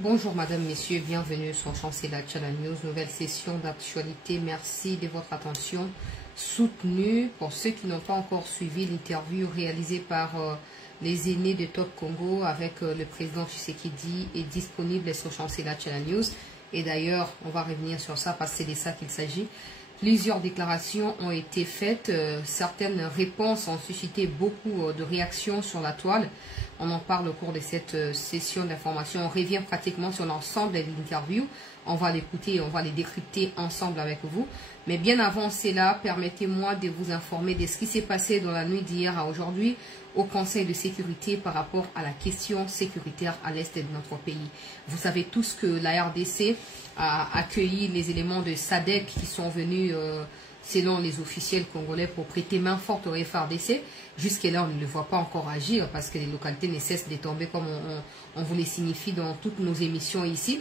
Bonjour Madame, Messieurs, bienvenue sur Chancela Channel News, nouvelle session d'actualité. Merci de votre attention soutenue. Pour ceux qui n'ont pas encore suivi l'interview réalisée par les aînés de Top Congo avec le président Tshisekedi est disponible sur Chancela Channel News. Et d'ailleurs, on va revenir sur ça parce que c'est de ça qu'il s'agit. Plusieurs déclarations ont été faites, certaines réponses ont suscité beaucoup de réactions sur la toile. On en parle au cours de cette session d'information. On revient pratiquement sur l'ensemble de l'interview. On va l'écouter et on va les décrypter ensemble avec vous. Mais bien avant cela, permettez-moi de vous informer de ce qui s'est passé dans la nuit d'hier à aujourd'hui au Conseil de sécurité par rapport à la question sécuritaire à l'est de notre pays. Vous savez tous que la RDC a accueilli les éléments de SADC qui sont venus, selon les officiels congolais, pour prêter main forte au FARDC. Jusqu'à-là, on ne le voit pas encore agir parce que les localités ne cessent de tomber comme on vous les signifie dans toutes nos émissions ici.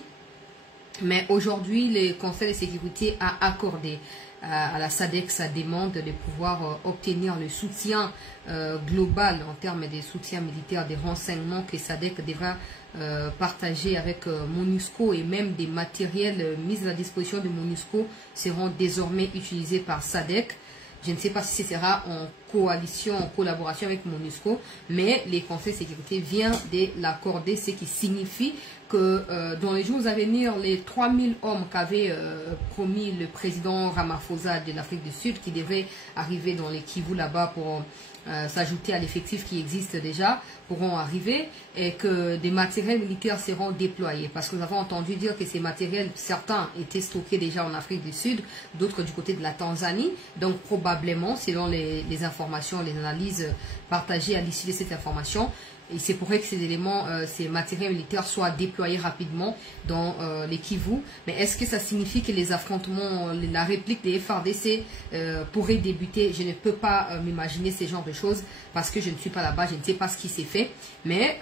Mais aujourd'hui, le Conseil de sécurité a accordé à la SADC sa demande de pouvoir obtenir le soutien global en termes de soutien militaire, des renseignements que SADC devra partager avec MONUSCO, et même des matériels mis à la disposition de MONUSCO seront désormais utilisés par SADC. Je ne sais pas si ce sera en coalition, en collaboration avec MONUSCO, mais le Conseil de sécurité vient de l'accorder, ce qui signifie que dans les jours à venir, les 3000 hommes qu'avait promis le président Ramaphosa de l'Afrique du Sud, qui devaient arriver dans les Kivu là-bas pour s'ajouter à l'effectif qui existe déjà, pourront arriver, et que des matériels militaires seront déployés. Parce que nous avons entendu dire que ces matériels, certains étaient stockés déjà en Afrique du Sud, d'autres du côté de la Tanzanie. Donc probablement, selon les informations, les analyses partagées à l'issue de cette information, et c'est pour que ces éléments, ces matériels militaires soient déployés rapidement dans les Kivu. Mais est-ce que ça signifie que les affrontements, la réplique des FARDC pourrait débuter? Je ne peux pas m'imaginer ce genre de choses parce que je ne suis pas là-bas, je ne sais pas ce qui s'est fait. Mais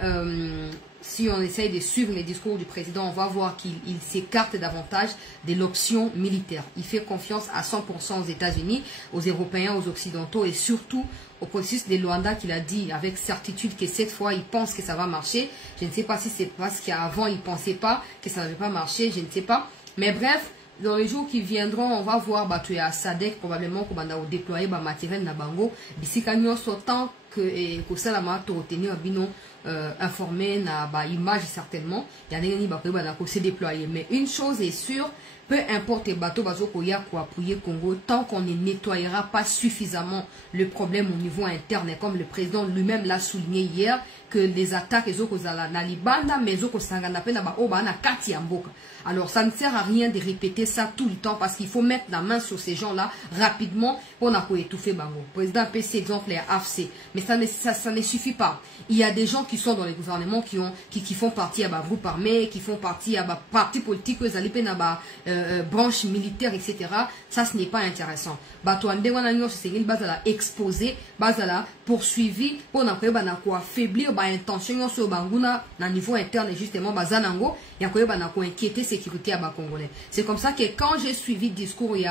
si on essaye de suivre les discours du président, on va voir qu'il s'écarte davantage de l'option militaire. Il fait confiance à 100% aux États-Unis, aux Européens, aux Occidentaux et surtout au processus de Luanda, qu'il a dit avec certitude que cette fois il pense que ça va marcher. Je ne sais pas si c'est parce qu'avant il ne pensait pas que ça n'avait pas marché, je ne sais pas. Mais bref, dans les jours qui viendront, on va voir tu es à SADC probablement qu'on va déployer le matériel na bango. D'ici quand sortant que ça la to tenir bino informé na ba image certainement. Il y a des gens qui se déployer. Mais une chose est sûre, peu importe les bateaux pour appuyer Congo, tant qu'on ne nettoyera pas suffisamment le problème au niveau interne, et comme le président lui-même l'a souligné hier, que les attaques alors ça ne sert à rien de répéter ça tout le temps parce qu'il faut mettre la main sur ces gens-là rapidement pour étouffer Bango. Le président PC exemple est AFC, mais ça ne suffit pas. Il y a des gens qui sont dans les gouvernements qui font partie à groupe armé, qui font partie à parti politique, branche militaire, etc. Ça, ce n'est pas intéressant. Exposé, poursuivi, pour affaiblir l'intention sur Banguna, au niveau interne, justement, Bazanango, il y a inquiéter sécurité à Congolais. C'est comme ça que quand j'ai suivi le discours, il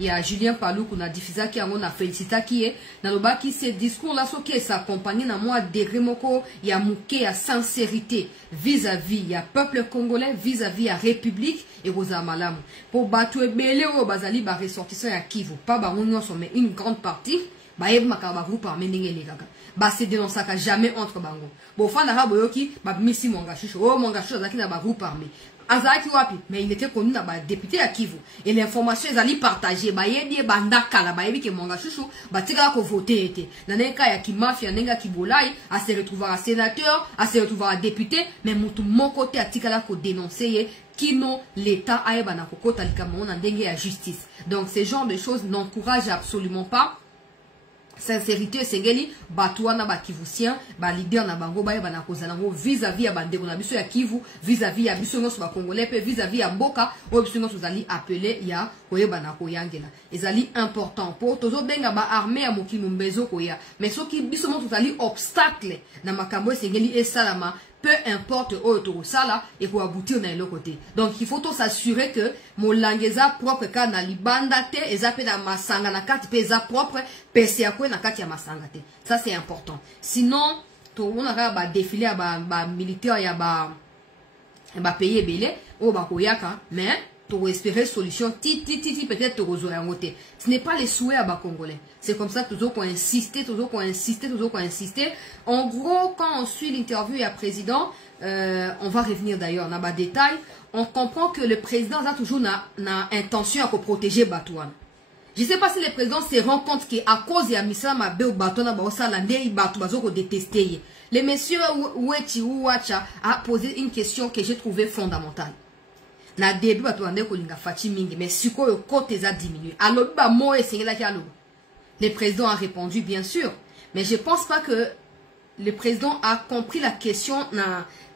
y a Julien Palou qu'on a diffusé qui a félicité qui est dans le bas qui ce discours là qui est s'accompagné dans moi des remoko, il y a mouké à sincérité vis-à-vis il y a peuple congolais vis-à-vis à république et aux amalam pour battre belé au bazali ba ressortissant à Kivu pas ba mais une grande partie ba yeb makaba groupe armé ndenge gaga ba c'est dénonçaka jamais entre bango bon fana ha boyoki ba misi mongashisho oh mongashisho zaki na ba groupe armé Azaki wapi, mais il était connu dans député à Kivu. Et l'information est allée partager. Bah yébi bandaka la bah yébi que monga chouchou bah tika ko voter était. Dans un cas ya ki mafia nenga ki bolai à se retrouver à sénateur, à se retrouver à député, mais mon côté à tika la ko dénoncer kino l'État aeba na kokota likamon na ndenge ya justice. Donc ce genre de choses n'encourage absolument pas. Sincérité sengeli batouana ba kivusien ba leader na bango ba na kozanango vis-à-vis ya bandeko na biso ya Kivu, vis-à-vis ya biso nyonso ba congolais pe vis-à-vis ya mboka o biso nyonso zali appeler ya koyeba na koyangela ezali important pour tozo benga ba armée ya mokili mbezo koya mais soki biso nyonso zali obstacle na makambo sengeli esalama. Peu importe où ça là et pour aboutir dans l'autre côté. Donc il faut s'assurer que mon langeza propre quand na libanda te ezape na masanga na kati pesa propre pesa yakwe na kati ya masanga te. Ça c'est important. Sinon to on a ba défilé ba militaire ya ba bah payer belé oh bah koyaka mais pour espérer solution peut-être ce n'est pas les souhaits à bas congolais. C'est comme ça toujours qu'on insister, en gros quand on suit l'interview et à président on va revenir d'ailleurs dans bas détail, on comprend que le président a toujours na intention à protéger Batouane. Je ne sais pas si le président se rend compte qu'à cause de Missa Mabe ou Batouana Baosalande, Batouazo détesté. Le monsieur Ouechi Ouacha a posé une question que j'ai trouvée fondamentale. Na début Batouane Kolinga Fati Mingi, mais si quoi le côté a diminué. Alors, le président a répondu bien sûr, mais je ne pense pas que le président a compris la question.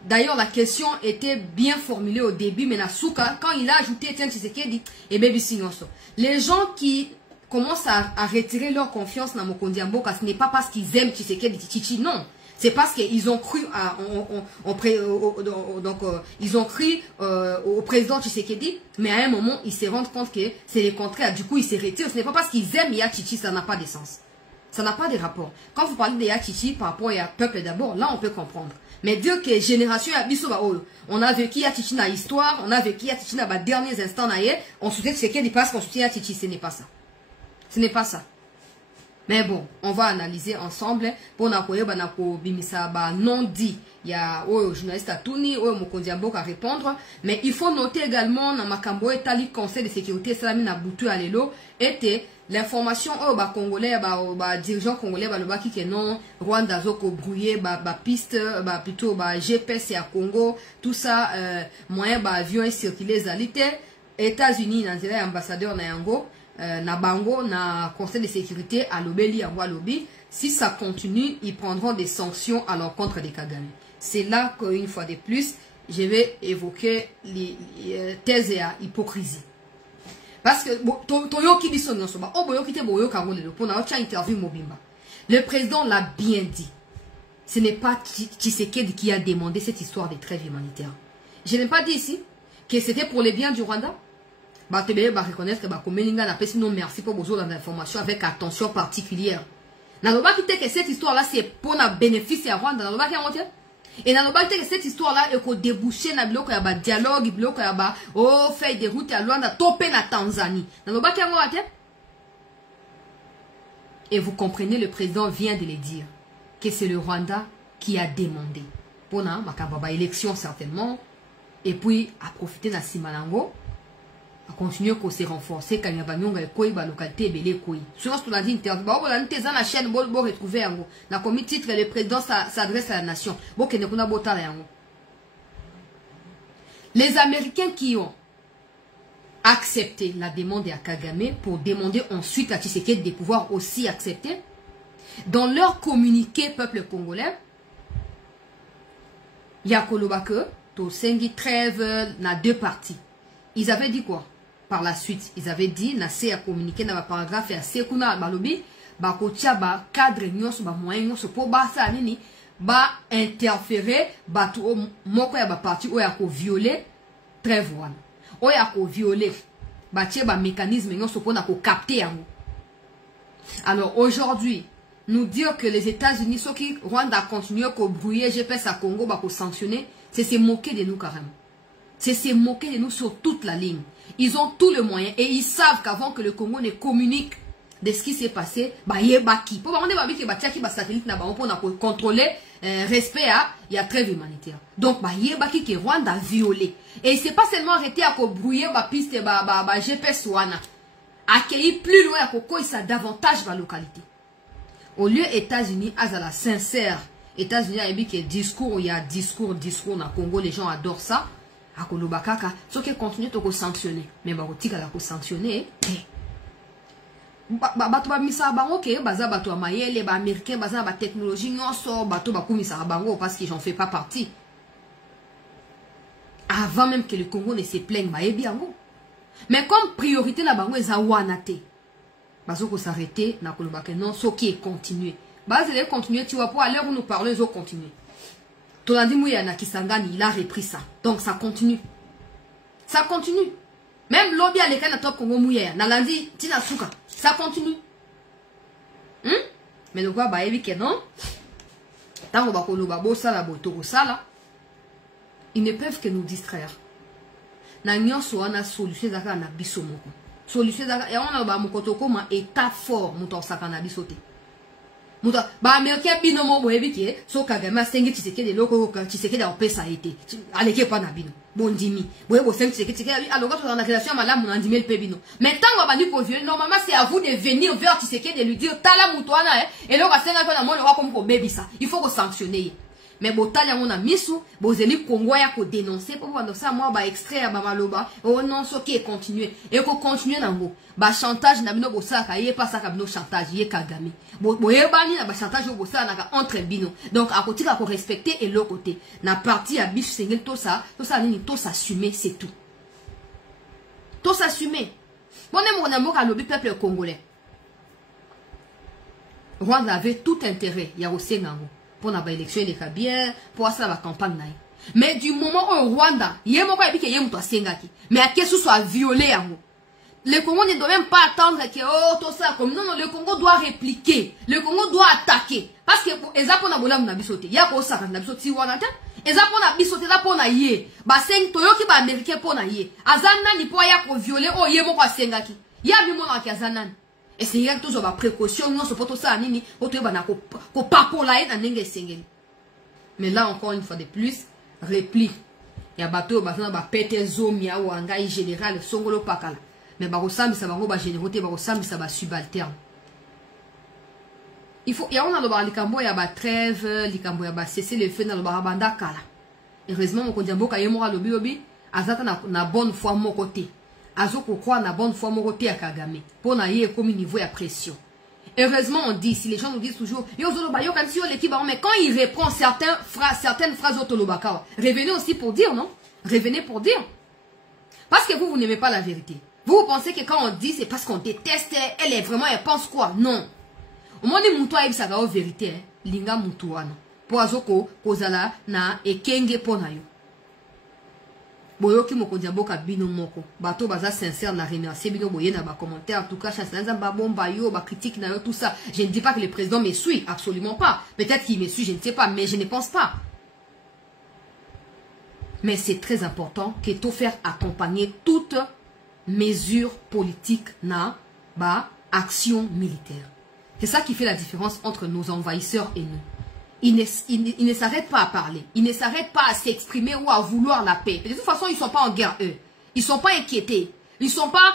D'ailleurs, la question était bien formulée au début, mais Nasuka, quand il a ajouté Etienne Tshisekedi, et Baby Signonso. Les gens qui commencent à retirer leur confiance dans Mokondi Mboka, ce n'est pas parce qu'ils aiment Tshisekedi Tchichi, non. C'est parce qu'ils ont cru ils ont cru au président Tshisekedi, mais à un moment, ils se rendent compte que c'est le contraire. Du coup, ils se retirent. Ce n'est pas parce qu'ils aiment Yachichi, ça n'a pas de sens. Ça n'a pas de rapport. Quand vous parlez de Yachichi par rapport à peuple d'abord, là, on peut comprendre. Mais dire que génération on a vécu Yachichi dans l'histoire, on a vécu Yachichi dans les derniers instants, on soutient Tshisekedi parce qu'on soutient Yachichi, ce n'est pas ça. Ce n'est pas ça. Mais bon, on va analyser ensemble pour non dit. Il y a journaliste à Touni, Mokondi Mboka à répondre. Mais il faut noter également dans Makambo et Tali Conseil de sécurité Salami Nabutu Alelo était l'information congolais, dirigeant congolais, qui non, Rwanda Zoko brouillé, piste, plutôt GPS et à Congo, tout ça, moyen avion et circuler zalité, États-Unis, dans ambassadeur na yango. Na bango na conseil de sécurité à l'obéli à lobby. Si ça continue, ils prendront des sanctions à l'encontre des Kagame. C'est là qu'une fois de plus, je vais évoquer les thèses et hypocrisie. Parce que le président l'a bien dit. Ce n'est pas Tshisekedi qui a demandé cette histoire de trêve humanitaire. Je n'ai pas dit ici que c'était pour les biens du Rwanda. Reconnaître que non merci pour vos informations avec attention particulière. Que cette histoire-là, c'est pour le bénéfice à Rwanda. Et que cette histoire-là est débouché dans le dialogue, fait des routes à Rwanda, topé na Tanzanie. Et vous comprenez, le président vient de le dire, que c'est le Rwanda qui a demandé. Pour la élection certainement, et puis à profiter de la Simanango. À continuer à se renforcer quand il y a une localité belé koi. Souvent on a dit interview dans la chaîne bol retrouver yango. Na comme titre le président s'adresse à la nation. Bo kene kuna botala yango. Les Américains qui ont accepté la demande à Kagame pour demander ensuite à Tshisekedi de pouvoir aussi accepter dans leur communiqué peuple congolais, il y a Kolobake, to sengi trêve na deux parties. Ils avaient dit quoi? Par la suite, ils avaient dit, Nassé a communiqué dans le paragraphe et à Sekuna Balobi, Bakotia ba cadre nyonso ba moyen nyonso pour basa nini ba interférer batu moko ya ba parti o ya ko violer trêve wana. O ya ko violer ba tie ba mécanisme nyonso pour na ko capter yango. Alors aujourd'hui, nous dire que les États-Unis, ceux qui Rwanda continue à brouiller GPS à Congo, ba ko sanctionner, c'est se moquer de nous carrément. C'est se moquer de nous sur toute la ligne. Ils ont tout le moyen et ils savent qu'avant que le Congo ne communique de ce qui s'est passé, bah il y a baki. Pour satellite pour contrôler respect à il y a trêve humanitaire. Donc bah il y a baki que Rwanda a violé. Et c'est pas seulement arrêté à brouiller ba piste GPS wana. Accueillir plus loin à Koko et ça davantage la localité. Au lieu États-Unis à la sincère, États-Unis a dit que discours il y a discours dans le Congo, les gens adorent ça. À Kolobakaka, ceux qui continuent de sanctionner, mais barotika la sanctionner, bato ba misa bango ke baza bato amayele ba américain baza ba technologie nyonso bato ba kumisa bango parce que j'en fais pas partie. Avant même que le Congo ne se plaigne ba ebi yango. Mais comme priorité na bango eza wana te. Bazo ko s'arrêter na Kolobaka non ceux qui continuer. Base les continuer tu vois pour aller où nous parler ils ont continuer. Tolandi Mouyana Kisangani, il a repris ça. Donc ça continue. Ça continue. Même lobby à l'école de Top Congo Mouyana, Nalandi Tina Souka, ça continue. Mais le quoi, bah, évi que non. Tant qu'on va ça la boto ça là. ils ne peuvent que nous distraire. Na nyonso wana solution zaka na biso moko. Solution zaka et on a ba mokoto koma état fort muto saka na biso te. Muto ba américain bino mo boyebi ki so Kagame asengi Tshisekedi loko ko Tshisekedi a opesa été. Aleke pa na bino. Bondimi. Boye bo sengi Tshisekedi alors quand on a relation malamu na ndimel pe bino. Mais tant on va ni ko violer normalement c'est à vous de venir vers Tshisekedi et lui dire tala muto wana et là ka senga ko na mo le wa comme ko bebisa. Il faut ko sanctionner. Mais botali yango na misu bozeli Congo ya ko dénoncer pour voir ça moi ba extrait ya ba maloba oh non so qui est continuer et ko continuer nango ba chantage na bino bosaka ye pas ça ka bino chantage ye Kagame boyebani na ba chantage bosaka na entre bino donc à côté ko respecter et l'autre côté na partie ya biso sengel tout ça nini tout s'assumer c'est tout s'assumer bonne mo na mboka lobi peuple congolais Rwanda avait tout intérêt ya osengango pour la élection de bien pour ça la campagne. Mais du moment où Rwanda, il y a un qui est sengaki, mais à qui soit violé le Congo ne doit même pas attendre que oh tout ça comme non le Congo doit répliquer, le Congo doit attaquer parce que ezapo na bola na bisote, ya ko saka na bisote wana ta, ezapo na bisote za pona ye, ba seng toyoki ba américain pona ye, azana ni po ya ko violer oh ye moko sengaki, ya bi mona ki azana. Et c'est hier toujours ma précaution, non, c'est pas tout ça, nini, autre bana ko papola na nenge sengeli. Mais là encore une fois de plus, repli. Ya bateau bazana ba pete zomia ou anga général songolo pakala. Mais ba rosambi ça ba générauté ba rosambi ça ba subalterne. Il faut ya on a le ba likambo ya ba trêve, likambo ya ba cesser le feu na le ba banda kala. Heureusement mon kondiambo ka yemora lobi lobi azata na bonne foi mon côté. Azoko croit na bonne foi mon côté à Kagame pour na yé comme niveau à pression. Heureusement on dit si les gens nous disent toujours yo zolo ba yo kan si yo l'équipe mais quand il reprend certaines phrases autolobaka revenez aussi pour dire non, revenez pour dire parce que vous n'aimez pas la vérité. Vous pensez que quand on dit c'est parce qu'on déteste elle est vraiment elle pense quoi? Non. Au moins ni muto ayi saka o vérité linga muto wana pour azoko kozala na ekenge pona yo. Boyoki mokondia boka bino moko bato baza sincère na remercier bino boye na ba commentaire en tout cas chance na ba bomba yo ba critique na yo tout ça. Je ne dis pas que le président me suit, absolument pas. Peut-être qu'il me suit, je ne sais pas, mais je ne pense pas. Mais c'est très important que tout faire accompagner toute mesure politique na ba action militaire. C'est ça qui fait la différence entre nos envahisseurs et nous. Ils ne s'arrêtent pas à parler. Ils ne s'arrêtent pas à s'exprimer ou à vouloir la paix. De toute façon, ils ne sont pas en guerre, eux. Ils ne sont pas inquiétés. Ils ne sont pas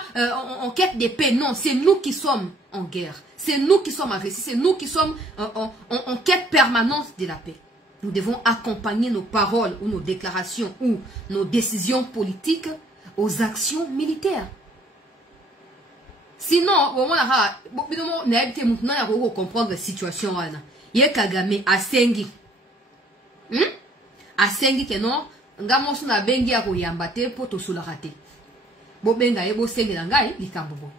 en quête de paix. Non, c'est nous qui sommes en guerre. C'est nous qui sommes agressifs. C'est nous qui sommes en quête permanente de la paix. Nous devons accompagner nos paroles ou nos déclarations ou nos décisions politiques aux actions militaires. Sinon, on va comprendre la situation. Ye Kagame asengi. Asengi ke non, nga mosu na bengi ya koyamba te po to sularate. Bo benga ye bo sengi na ngai likambo bo.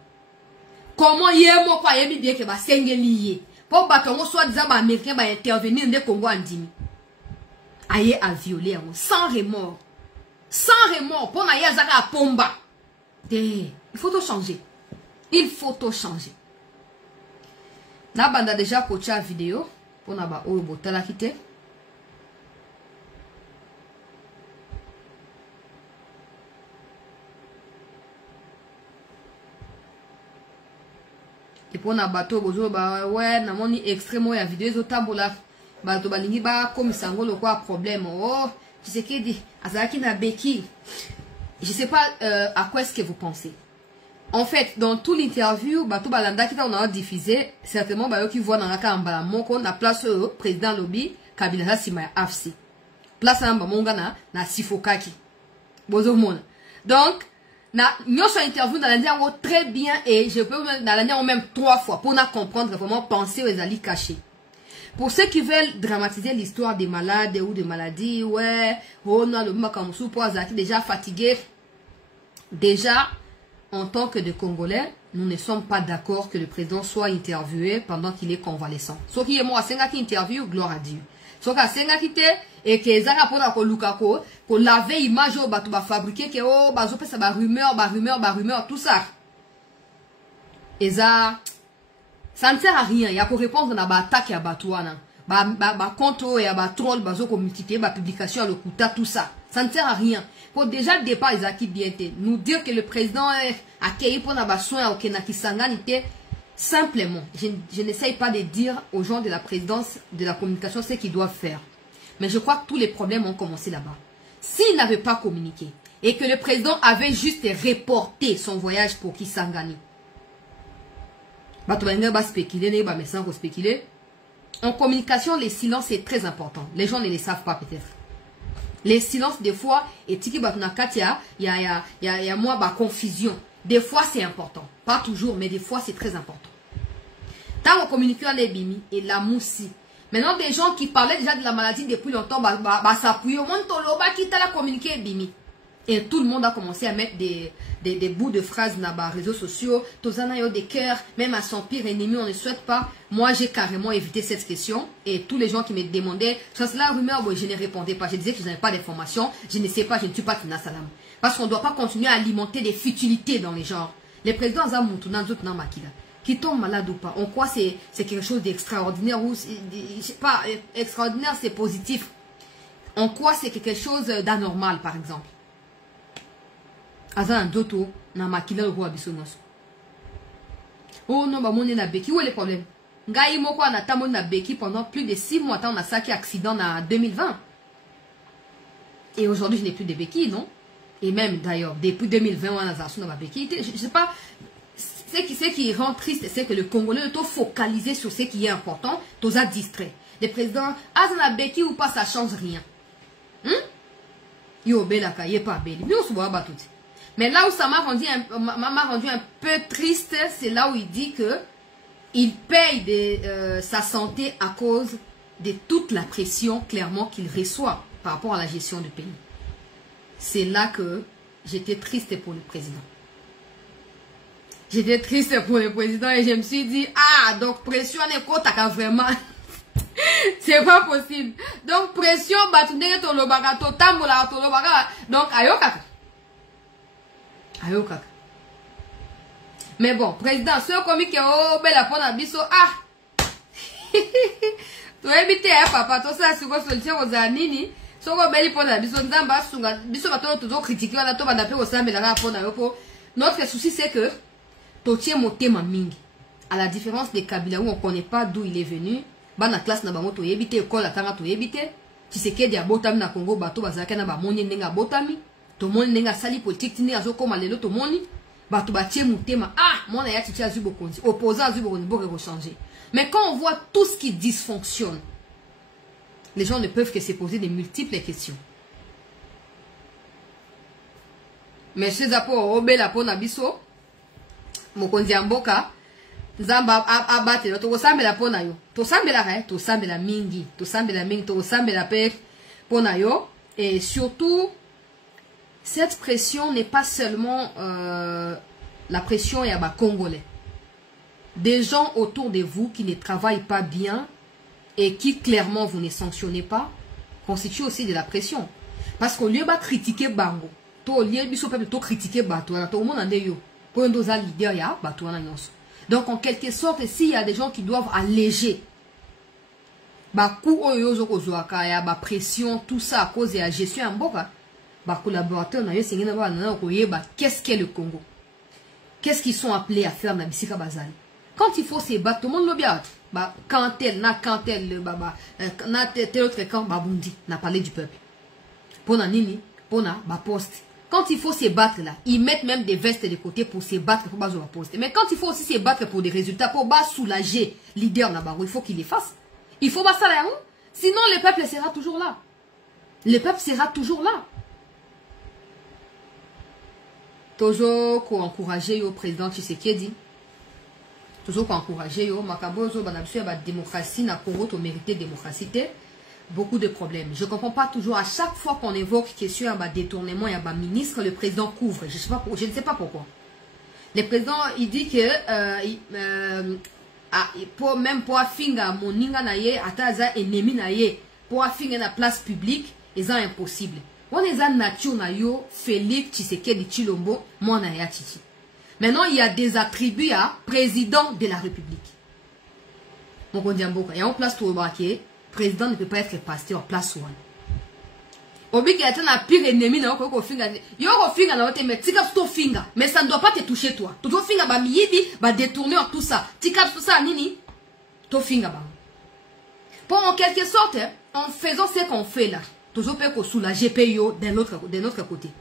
Comment ye mo kwa ye bi bien ke ba sengi liye. Po batongo soit disant ba américain ba intervenir nde Congo andimi. Aye a violer sans remords. Sans remords pour na ye zaka pomba. Il faut tout changer. Il faut tout changer. Na banda déjà coaché la vidéo. On a ba oyo botala kite. Et pour na bateau bozo ba ouais na moni extrêmement ya vidéo zo tambola bato balingi ba comme sango le quoi problème oh tu sais que dit azaki na beki. Je sais pas à quoi est-ce que vous pensez. En fait, dans toute l'interview, bato balanda qui on a diffusé, certainement bayo qui voit dans la kamba moko na place président lobby Kabila Sima AFC. Place na monga na Sifokaki. Bozo mona. Donc na nyoso interview dans l'Indien très bien et je peux dans l'Indien même 3 fois pour na comprendre vraiment penser aux alliés cachés. Pour ceux qui veulent dramatiser l'histoire des malades ou des maladies, ouais, on a le makamusu pour azaki déjà fatigué. Déjà en tant que des Congolais, nous ne sommes pas d'accord que le président soit interviewé pendant qu'il est convalescent. Sauf qu'il y a moi à qui interview, gloire à Dieu. Sauf qu'à Sengaki et que les Arabes pour Lukako, qu'on l'avait image au bateau fabriqué, que oh, bazo ça va rumeur, tout ça. Et ça ne sert à rien. Il y a qu'à répondre à l'attaque à Batouana. Ba compte et à troll, bazo qu'on multiplie, ba publication à l'okuta, tout ça. Ça ne sert à rien. Pour déjà le départ, ils acquittent bien. Nous dire que le président a accueilli pour nos soins au Kenakisanganité, simplement, je n'essaye pas de dire aux gens de la présidence, de la communication, ce qu'ils doivent faire. Mais je crois que tous les problèmes ont commencé là-bas. S'il n'avait pas communiqué et que le président avait juste reporté son voyage pour Kisangani, en communication, les silences est très important. Les gens ne les savent pas peut-être. Les silences, des fois, et tiki batunakatia, il y a moi, confusion. Des fois, c'est important. Pas toujours, mais des fois, c'est très important. Tant on communique les bimi et la moussi. Maintenant, des gens qui parlaient déjà de la maladie depuis longtemps, s'appuyer au monde, qui t'a communiqué bimi. Et tout le monde a commencé à mettre des bouts de phrases dans les réseaux sociaux. Tozana yo des cœurs, même à son pire ennemi, on ne souhaite pas. Moi, j'ai carrément évité cette question. Et tous les gens qui me demandaient, la rumeur, je ne répondais pas. Je disais que je n'avais pas d'informations. Je ne sais pas, je ne suis pas Tina Salam. Parce qu'on ne doit pas continuer à alimenter des futilités dans les genres. Les présidents Zamoutouna, d'autres Namakila, qui tombent malades ou pas. On croit que c'est quelque chose d'extraordinaire ou, je sais pas, extraordinaire, c'est positif. On croit que c'est quelque chose d'anormal, par exemple. Azan d'auto na makila le roi bisonos. Oh non, bah mon na beki, où est le problème? Ngai moko na tamon na beki pendant plus de 6 mois, on a saqué accident en 2020. Et aujourd'hui, je n'ai plus de béquilles, non? Et même d'ailleurs, depuis 2020, on a zassou na beki. Je sais pas, ce qui rend triste, c'est que le Congolais est focalisé sur ce qui est important, tous a distrait. Le président, azan na beki ou pas, ça change rien. Yo belaka, yé pas beli. Mais on se voit pas tout. Mais là où ça m'a rendu un peu triste, c'est là où il dit que il paye sa santé à cause de toute la pression clairement qu'il reçoit par rapport à la gestion du pays. C'est là que j'étais triste pour le président. J'étais triste pour le président et je me suis dit, ah, donc pression n'est pas vraiment. C'est pas possible. Donc pression, donc ayokaka. Mais bon, président, ce comique oh belle pour biso ah. Tu éviter papa, toi ça c'est quoi solution aux anini. So ko belle pour biso nzamba sunga biso bato toujours critiquer on a to banape au sambe la pour na yopo. Notre souci c'est que totie motema mingi. À la différence des Kabila où on connaît pas d'où il est venu, ba na classe na bango to éviter école atanga to éviter. Tu sais que dia botami na Congo bato bazaka na ba moni ndenga botami. Tout le monde n'est sali politique tini azo comme alelo tout le monde ba to batie mutema ah mon aya titi azubo konzi opposant azubo konzi pour rechanger. Mais quand on voit tout ce qui dysfonctionne, les gens ne peuvent que se poser de multiples questions. Mais chez Zapo obela pona biso mokonzi amboka nzamba abate to sambela pona yo to sambela mingi to sambela pe pona yo. Et surtout cette pression n'est pas seulement la pression à bas congolais. Des gens autour de vous qui ne travaillent pas bien et qui clairement vous ne sanctionnez pas constituent aussi de la pression. Parce qu'au lieu de critiquer Bango, au lieu de critiquer Batouana, tout le monde en est yo. Pour un leader, il y a Batouana. Donc en quelque sorte, s'il y a des gens qui doivent alléger pression, tout ça à cause de la gestion en boka. Collaborateurs, qu'est-ce qu'est le Congo? Qu'est-ce qu'ils sont appelés à faire dans Bissika Bazali? Quand il faut se battre, tout le monde le bien. Quand tel, na tel autre camp, Babundi, n'a parlé du peuple. Pour nini, pour na, poste. Quand il faut se battre là, ils mettent même des vestes de côté pour se battre pour baser la poste. Mais quand il faut aussi se battre pour des résultats, pour soulager leader Nabarou, il faut qu'il les fasse. Il faut pas ça là, sinon le peuple sera toujours là. Le peuple sera toujours là. Toujours pour encourager le président Tshisekedi. Toujours pour encourager le Makabozo, la démocratie, na Congo, to mérité démocratie. Beaucoup de problèmes. Je ne comprends pas toujours. À chaque fois qu'on évoque question à détournement et à ministre, le président couvre. Je ne sais pas pourquoi. Le président, il dit que même pour finga moninga naye, ataza ennemi naye, pour finga na place publique, c'est impossible. On est en nature na yo, Félix Tshisekedi Tshilombo, moi na ya Tchichi. Maintenant, il y a des attributs à président de la République. Donc on dit en boka, il y a une place tout le président ne peut pas être pasteur place one. Obi qui est un pire ennemi na ko finga. Yo ko finga na wote mais tika to finga. Mais ça ne doit pas te toucher toi. To finga ba miyibi ba détourner tout ça. Tika tout ça nini? To finga ba. Pour en quelque sorte, en faisant ce qu'on fait là, toujours peut soulager PIO de notre côté.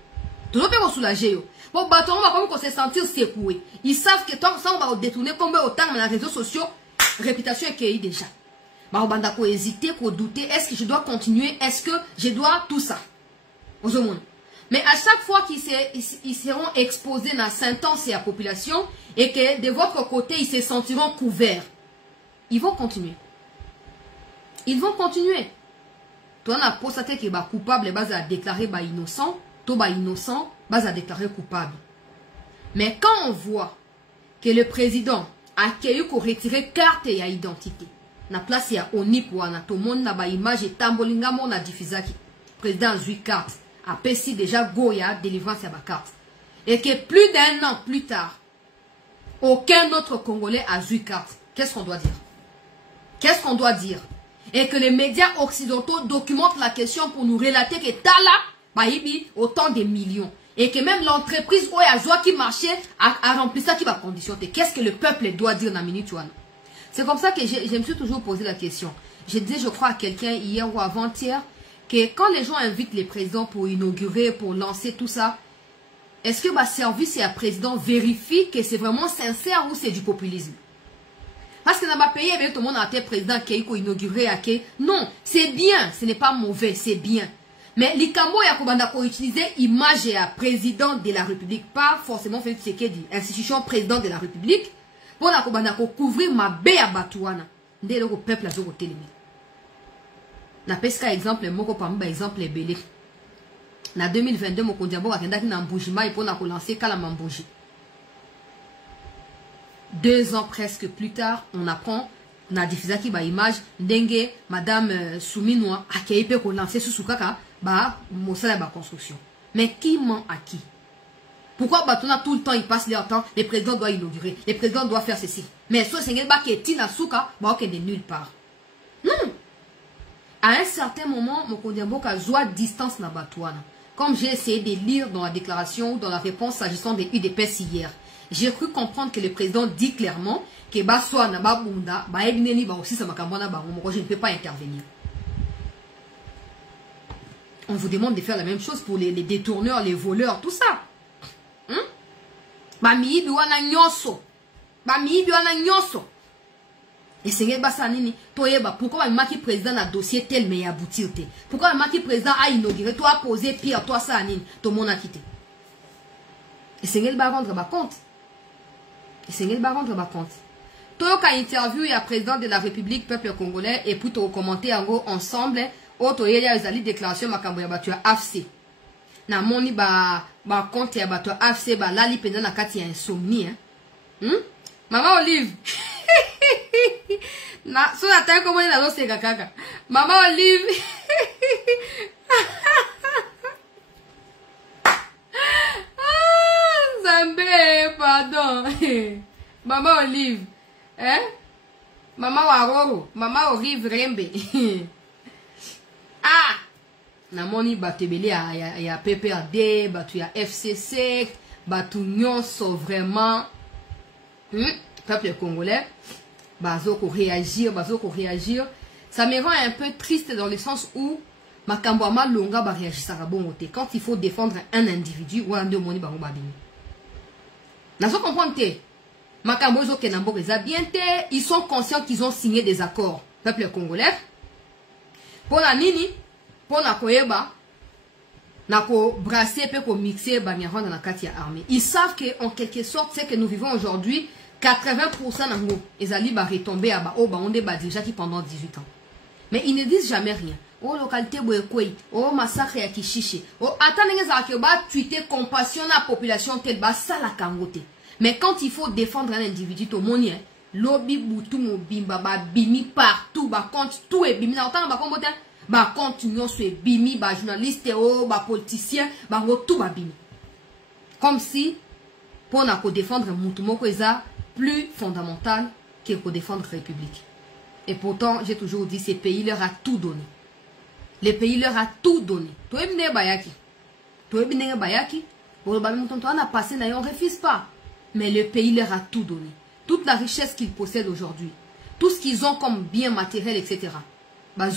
Toujours peut soulager yo. Bon bâton on va comme se sentir secoué. Ils savent que tant ça on va détourner comme autant dans les réseaux sociaux, réputation est cueillie déjà. Bah, on va hésiter, douter, est-ce que je dois continuer, est-ce que je dois tout ça. Mais à chaque fois qu'ils seront exposés dans la sentence et la population, et que de votre côté, ils se sentiront couverts, ils vont continuer. Ils vont continuer. Toi, on a constaté que bah, coupable, base à déclarer bah, innocent, toi, bah, innocent, base à déclarer coupable. Mais quand on voit que le président a accueilli pour retirer carte et identité, na place ya onipo na tout le monde na ba image et tambolinga mon na diffusaki président zui carte a pesi déjà goya délivrance ya ba carte et que plus d'un an plus tard aucun autre Congolais a zui carte. Qu'est-ce qu'on doit dire? Qu'est-ce qu'on doit dire? Et que les médias occidentaux documentent la question pour nous relater que Tala ba ibi autant de millions et que même l'entreprise où a joie qui marchait a rempli ça qui va conditionner. Qu'est-ce que le peuple doit dire na minute one? C'est comme ça que je me suis toujours posé la question. Je disais, je crois à quelqu'un hier ou avant-hier, que quand les gens invitent les présidents pour inaugurer, pour lancer tout ça, est-ce que ma service et un président vérifie que c'est vraiment sincère ou c'est du populisme? Parce que dans ma pays, tout le monde a été président qui a inauguré. Non, c'est bien, ce n'est pas mauvais, c'est bien. Mais l'Ikamo a utilisé image et président de la République, pas forcément fait ce qui est dit, institution président de la République. Pour couvrir ma baie à Batouana, dès le peuple a joué au télémé. Na pesca exemple, moko pamba exemple belé. Na 2022, mon kondiabo a kendaki na mboujima et pour na lancer kalamambouji. 2 ans presque plus tard, on apprend, on a diffusé qui ba image, dengue, madame Souminoa, a qui peut lancer sous soukaka, ba, mosala ba construction. Mais qui ment à qui? Pourquoi Batona tout le temps il passe leur temps, le président doit inaugurer, le président doit faire ceci. Mais ce c'est pas qui est Souka, bah ok, de nulle part. Non. À un certain moment, mon Kondiambo a joie distance na Batouana. Comme j'ai essayé de lire dans la déclaration ou dans la réponse s'agissant des UDPS hier, j'ai cru comprendre que le président dit clairement que Baswa na Babunda, ba ebineni ba aussi sama kambona ba je ne peux pas intervenir. On vous demande de faire la même chose pour les détourneurs, les voleurs, tout ça. Bamiibi wana nyoso. Bamiibi wana nyoso. Et c'est basa nini toyeba pourquoi maki président na dossier tel mais aboutir te. Pourquoi maki président a inauguré toi posé pire toi ça nini tout monde a quitté. Et c'est ngel ba rendre ba compte. Et c'est ngel ba rendre ba compte. Toyoka interview ya président de la République peuple congolais et plutôt commenter en gros ensemble auto yeya ezali déclaration makambo ya batu ya AFC. Na moni ba compte ya bato AFC ba lali penda na kati ya insomnie Mama Olive na so na tayo ko moni na lo se kaka Mama Olive Zambe pardon Mama Olive Mama Waroro Mama Olive Rembe na moni batu ebele ya PPRD, batu ya FCC, batu nyonso vraiment peuple congolais bazoko réagir. Ça me rend un peu triste dans le sens où makambo ama longa ba réagir bongote quand il faut défendre un individu ou un de moni bango babini. Na so comprendre te makambo zo kenambo eza bien te, ils sont conscients qu'ils ont signé des accords peuple congolais. Pour la nini pour na koyeba na ko brasser pe ko mixer banyarwanda na kati ya armée. Ils savent que en quelque sorte c'est que nous vivons aujourd'hui 80% nango ezali ba retomber aba o ba onde ba déjà qui pendant 18 ans. Mais ils ne disent jamais rien. Oh localité boekwei, oh massacre ya Kishishi. Oh attendez ça que ba tweeter compassion na population tel ba ça la kangote. Mais quand il faut défendre un individu to monien, lobby butu mo bimba ba bimi partout ba compte tout et bimi na autant ba kombote. Ba continuons sur bimi, ba journaliste, ba politicien, ba tout ba bimi. Comme si, pour na défendre Moutoumoko eza plus fondamental que pour défendre la République. Et pourtant, j'ai toujours dit, ces pays leur a tout donné. Le pays leur a tout donné. Toi, Bayaki. Toi, Bayaki. On a passé, on ne refuse pas. Mais le pays leur a tout donné. Toute la richesse qu'ils possèdent aujourd'hui. Tout ce qu'ils ont comme bien matériel, etc. Mais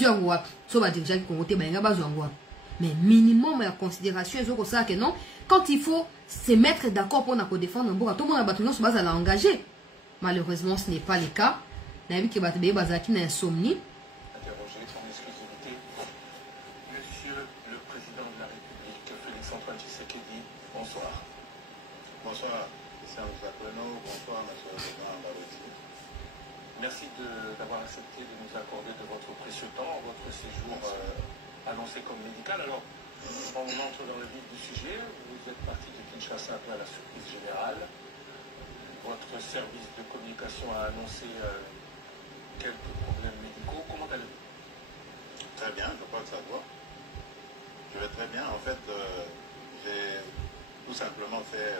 minimum la considération, que non, quand il faut se mettre d'accord pour nous défendre, tout le monde va l'engager. Malheureusement, ce n'est pas le cas. Interroger son exclusivité. Monsieur le Président de la République, Félix-Antoine Tshisekedi, bonsoir. Bonsoir, bonsoir, monsieur le président Barouti. Merci d'avoir accepté de nous accorder de votre précieux temps, votre séjour annoncé comme médical. Alors, on entre dans le vif du sujet. Vous êtes parti de Kinshasa à la surprise générale. Votre service de communication a annoncé quelques problèmes médicaux. Comment allez-vous? Très bien, je crois que ça doit. Je vais très bien. En fait, j'ai tout simplement fait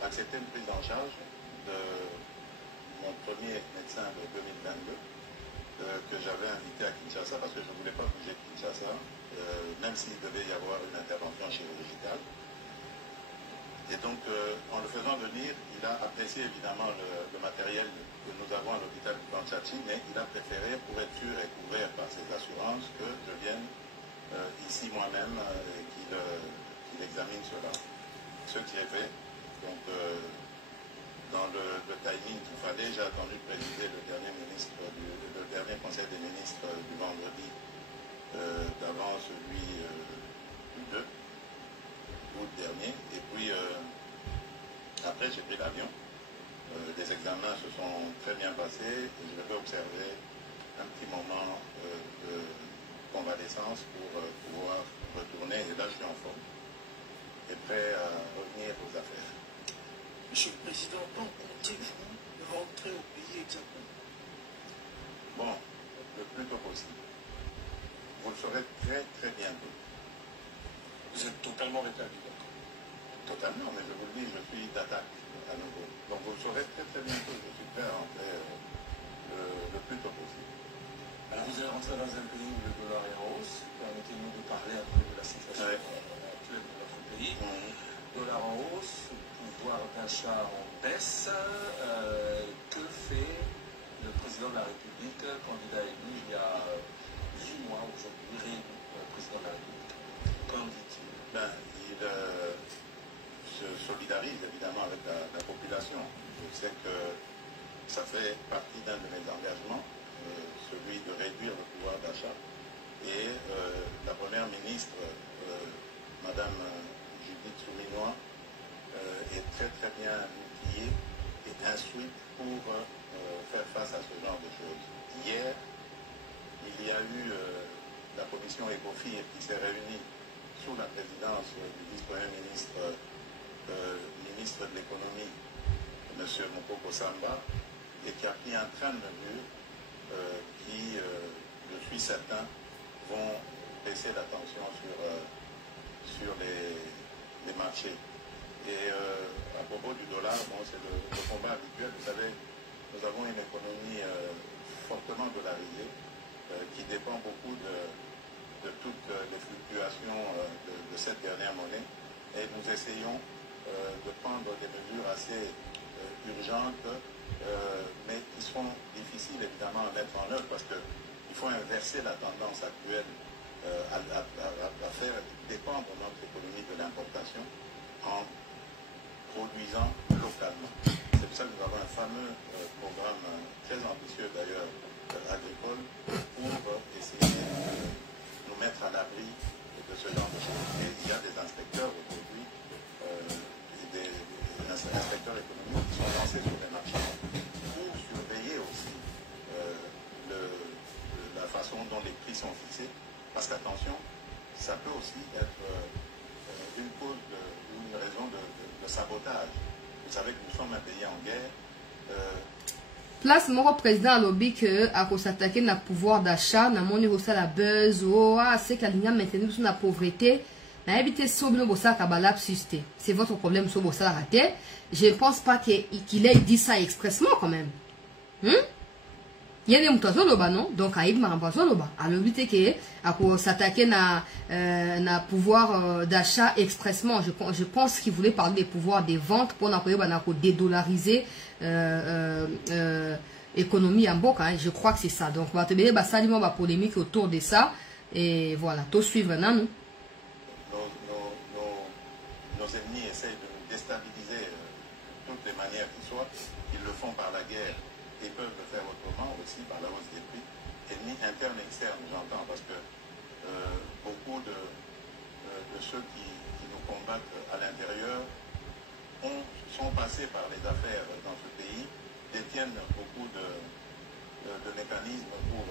accepter une prise en charge de mon premier médecin de 2022 que j'avais invité à Kinshasa parce que je ne voulais pas bouger de Kinshasa, même s'il devait y avoir une intervention chirurgicale. Et donc, en le faisant venir, il a apprécié évidemment le matériel que nous avons à l'hôpital du Kanchachi, mais il a préféré, pour être sûr et couvert par ses assurances, que je vienne ici moi-même et qu'il examine cela. Ce qui est fait. Donc, dans le timing qu'il fallait, j'ai attendu présider le dernier conseil des ministres du vendredi d'avant celui du 2 août dernier. Et puis, après, j'ai pris l'avion. Les examens se sont très bien passés et je vais observer un petit moment de convalescence pour pouvoir retourner. Et là, je suis en forme et prêt à revenir aux affaires. Monsieur le Président, quand comptez-vous rentrer au pays exactement? Bon, le plus tôt possible. Vous le saurez très très bientôt. Vous êtes totalement rétabli, d'accord? Totalement, mais je vous le dis, je suis d'attaque à nouveau. Donc vous le saurez très très bientôt. Je suis prêt à rentrer le plus tôt possible. Alors vous allez rentrer dans un pays où le dollar est en hausse. Permettez-nous de parler un peu de la situation actuelle de notre pays. Dollar en hausse, pouvoir d'achat en baisse. Que fait le président de la République, candidat élu il y a 8 mois aujourd'hui, réélu président de la République? Qu'en dit-il? Il se solidarise évidemment avec la population. Je sais que ça fait partie d'un de mes engagements, celui de réduire le pouvoir d'achat. Et la première ministre, Madame Judith Souminois, est très très bien outillée et instruite pour faire face à ce genre de choses. Hier, il y a eu la commission ECOFIR qui s'est réunie sous la présidence du vice-premier ministre, ministre de l'économie, M. Mokoko Samba, et qui a pris un train de mesures qui, je suis certain, vont baisser la tension sur les marchés. Et à propos du dollar, bon, c'est le combat habituel. Vous savez, nous avons une économie fortement dollarisée qui dépend beaucoup de toutes les fluctuations de cette dernière monnaie. Et nous essayons de prendre des mesures assez urgentes, mais qui seront difficiles évidemment à mettre en œuvre parce qu'il faut inverser la tendance actuelle à faire dépendre notre économie de l'importation en produisant localement. C'est pour ça que nous avons un fameux programme très ambitieux d'ailleurs agricole pour essayer de nous mettre à l'abri de ce genre de choses. Et il y a des inspecteurs aujourd'hui, des inspecteurs économiques qui sont lancés sur les marchés pour surveiller aussi la façon dont les prix sont fixés. Parce qu'attention, ça peut aussi être une cause ou une raison de sabotage. Vous savez que nous sommes un pays en guerre. Place mon président a lobby que à s'attaquer na pouvoir d'achat, na mon niveau ça la buzz, c'est qu'à l'ingénieur maintenir sur la pauvreté, na éviter sobre nos ça kabala susté. C'est votre problème sobre ça raté. Je ne pense pas qu'il ait dit ça expressement quand même. il y a des moutons là-bas, non? Donc, Aïd m'a remplacé là-bas. Alors, lui, que pour s'attaquer à pouvoir d'achat expressement, je pense qu'il voulait parler des pouvoirs des ventes pour dédollariser l'économie en boca. Hein. Je crois que c'est ça. Donc, on va te donner la polémique autour de ça. Et voilà, tout suivre, non? Nos ennemis essayent de nous déstabiliser de toutes les manières qui soient. Ils le font par la guerre. Ils peuvent le faire autrement aussi par la hausse des prix. Ennemis internes et externes, j'entends, parce que beaucoup de ceux qui nous combattent à l'intérieur sont passés par les affaires dans ce pays, détiennent beaucoup de mécanismes pour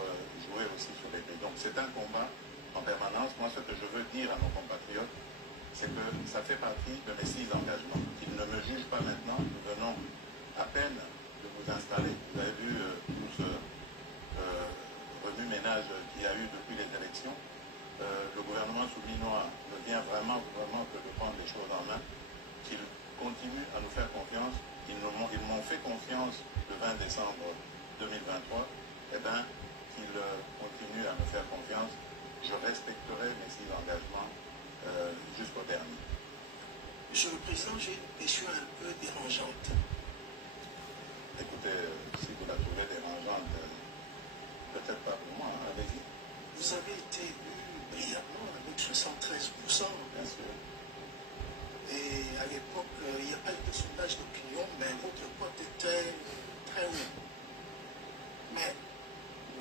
jouer aussi sur les prix. Donc c'est un combat en permanence. Moi, ce que je veux dire à nos compatriotes, c'est que ça fait partie de mes 6 engagements. Qu'ils ne me jugent pas maintenant, nous venons à peine de vous installer. Vous avez vu tout ce remue-ménage qu'il y a eu depuis les élections. Le gouvernement souvinois ne vient vraiment que de prendre les choses en main. Qu'ils continuent à nous faire confiance. Ils m'ont fait confiance le 20 décembre 2023. Eh bien, qu'ils continuent à me faire confiance. Je respecterai mes 6 engagements jusqu'au dernier. Monsieur le Président, j'ai une question un peu dérangeante. Écoutez, si vous la trouvez dérangeante, peut-être pas pour moi, allez-y. Vous avez été élu brillamment avec 73%. Bien sûr. Et à l'époque, il n'y a pas eu de sondage d'opinion, mais votre cote était très haut. Mais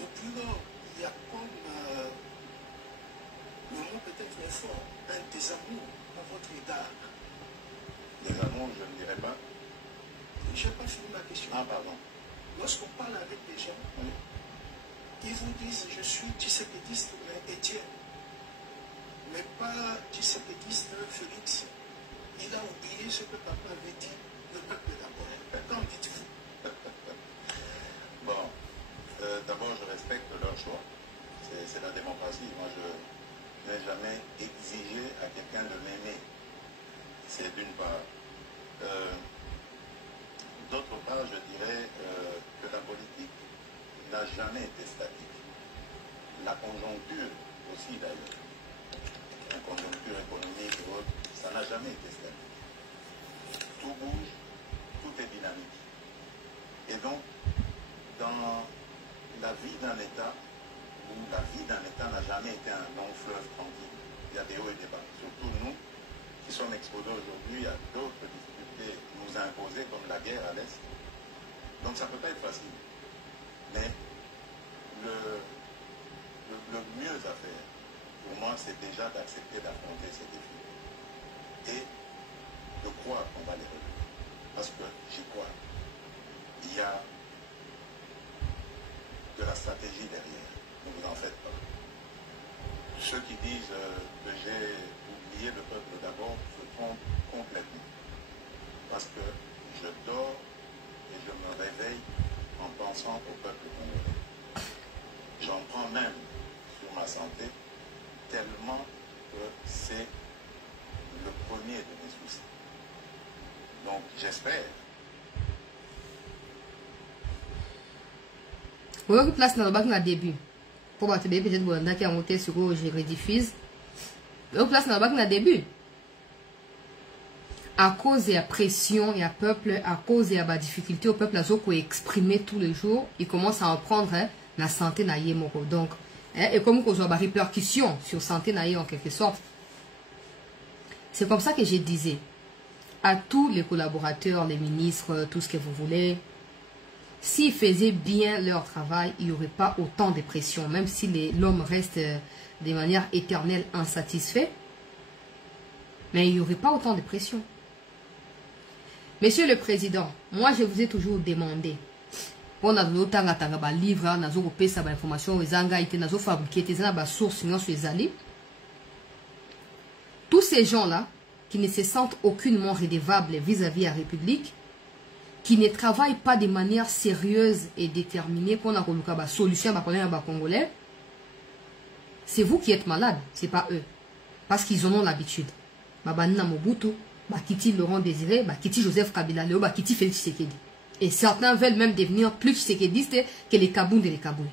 depuis lors, il y a comme le mot peut-être est fort, un désamour à votre égard. Désamour, je ne dirais pas. Je n'ai pas fini ma question. Ah, pardon. Lorsqu'on parle avec des gens, oui, ils vous disent je suis tshisekédiste, mais Étienne, mais pas tshisekédiste Félix. Il a oublié ce que papa avait dit, le peuple d'abord. Qu'en dites-vous? Bon, d'abord, je respecte leur choix. C'est la démocratie. Moi, je n'ai jamais exigé à quelqu'un de m'aimer. C'est d'une part. D'autre part, je dirais que la politique n'a jamais été statique. La conjoncture aussi, d'ailleurs, la conjoncture économique et autres, ça n'a jamais été statique. Tout bouge, tout est dynamique. Et donc, dans la vie d'un État, où la vie d'un État n'a jamais été un long fleuve tranquille, il y a des hauts et des bas. Surtout nous, qui sommes exposés aujourd'hui à d'autres difficultés nous imposées, comme la guerre à l'Est. Donc ça ne peut pas être facile. Mais le mieux à faire, pour moi, c'est déjà d'accepter d'affronter ces défis. Et de croire qu'on va les relever. Parce que j'y crois. Il y a de la stratégie derrière. Ne vous en faites pas. Ceux qui disent que j'ai oublié le peuple d'abord se trompent complètement. Parce que je dors et je me réveille en pensant au peuple congolais. J'en prends même sur ma santé tellement que c'est le premier de mes soucis. Donc j'espère. Vous avez place dans le bac au début. Pour votre bébé, peut-être que vous avez monté sur où je rediffuse. Vous avez place dans le bac au début. À cause de la pression et à peuple, à cause de la difficulté au peuple, à exprimer tous les jours, il commence à en prendre la santé naïe moko. Donc, et comme qu'on a des répercussions sur santé naïe en quelque sorte. C'est comme ça que je disais à tous les collaborateurs, les ministres, tout ce que vous voulez, s'ils faisaient bien leur travail, il n'y aurait pas autant de pression, même si l'homme reste de manière éternelle insatisfait, mais il n'y aurait pas autant de pression. Monsieur le Président, moi je vous ai toujours demandé, pour nous livre, nous information, nous fabriquer des sources, tous ces gens-là qui ne se sentent aucunement redevables vis-à-vis de la République, qui ne travaillent pas de manière sérieuse et déterminée pour la solution à problème congolais, c'est vous qui êtes malade, ce n'est pas eux. Parce qu'ils en ont l'habitude. Babanina Mobutu, Bakiti Laurent Désiré, Bakiti Joseph Kabila, Bakiti Félix Tshisekedi. Et certains veulent même devenir plus tshisekidistes que les Kabound et les Kaboulés.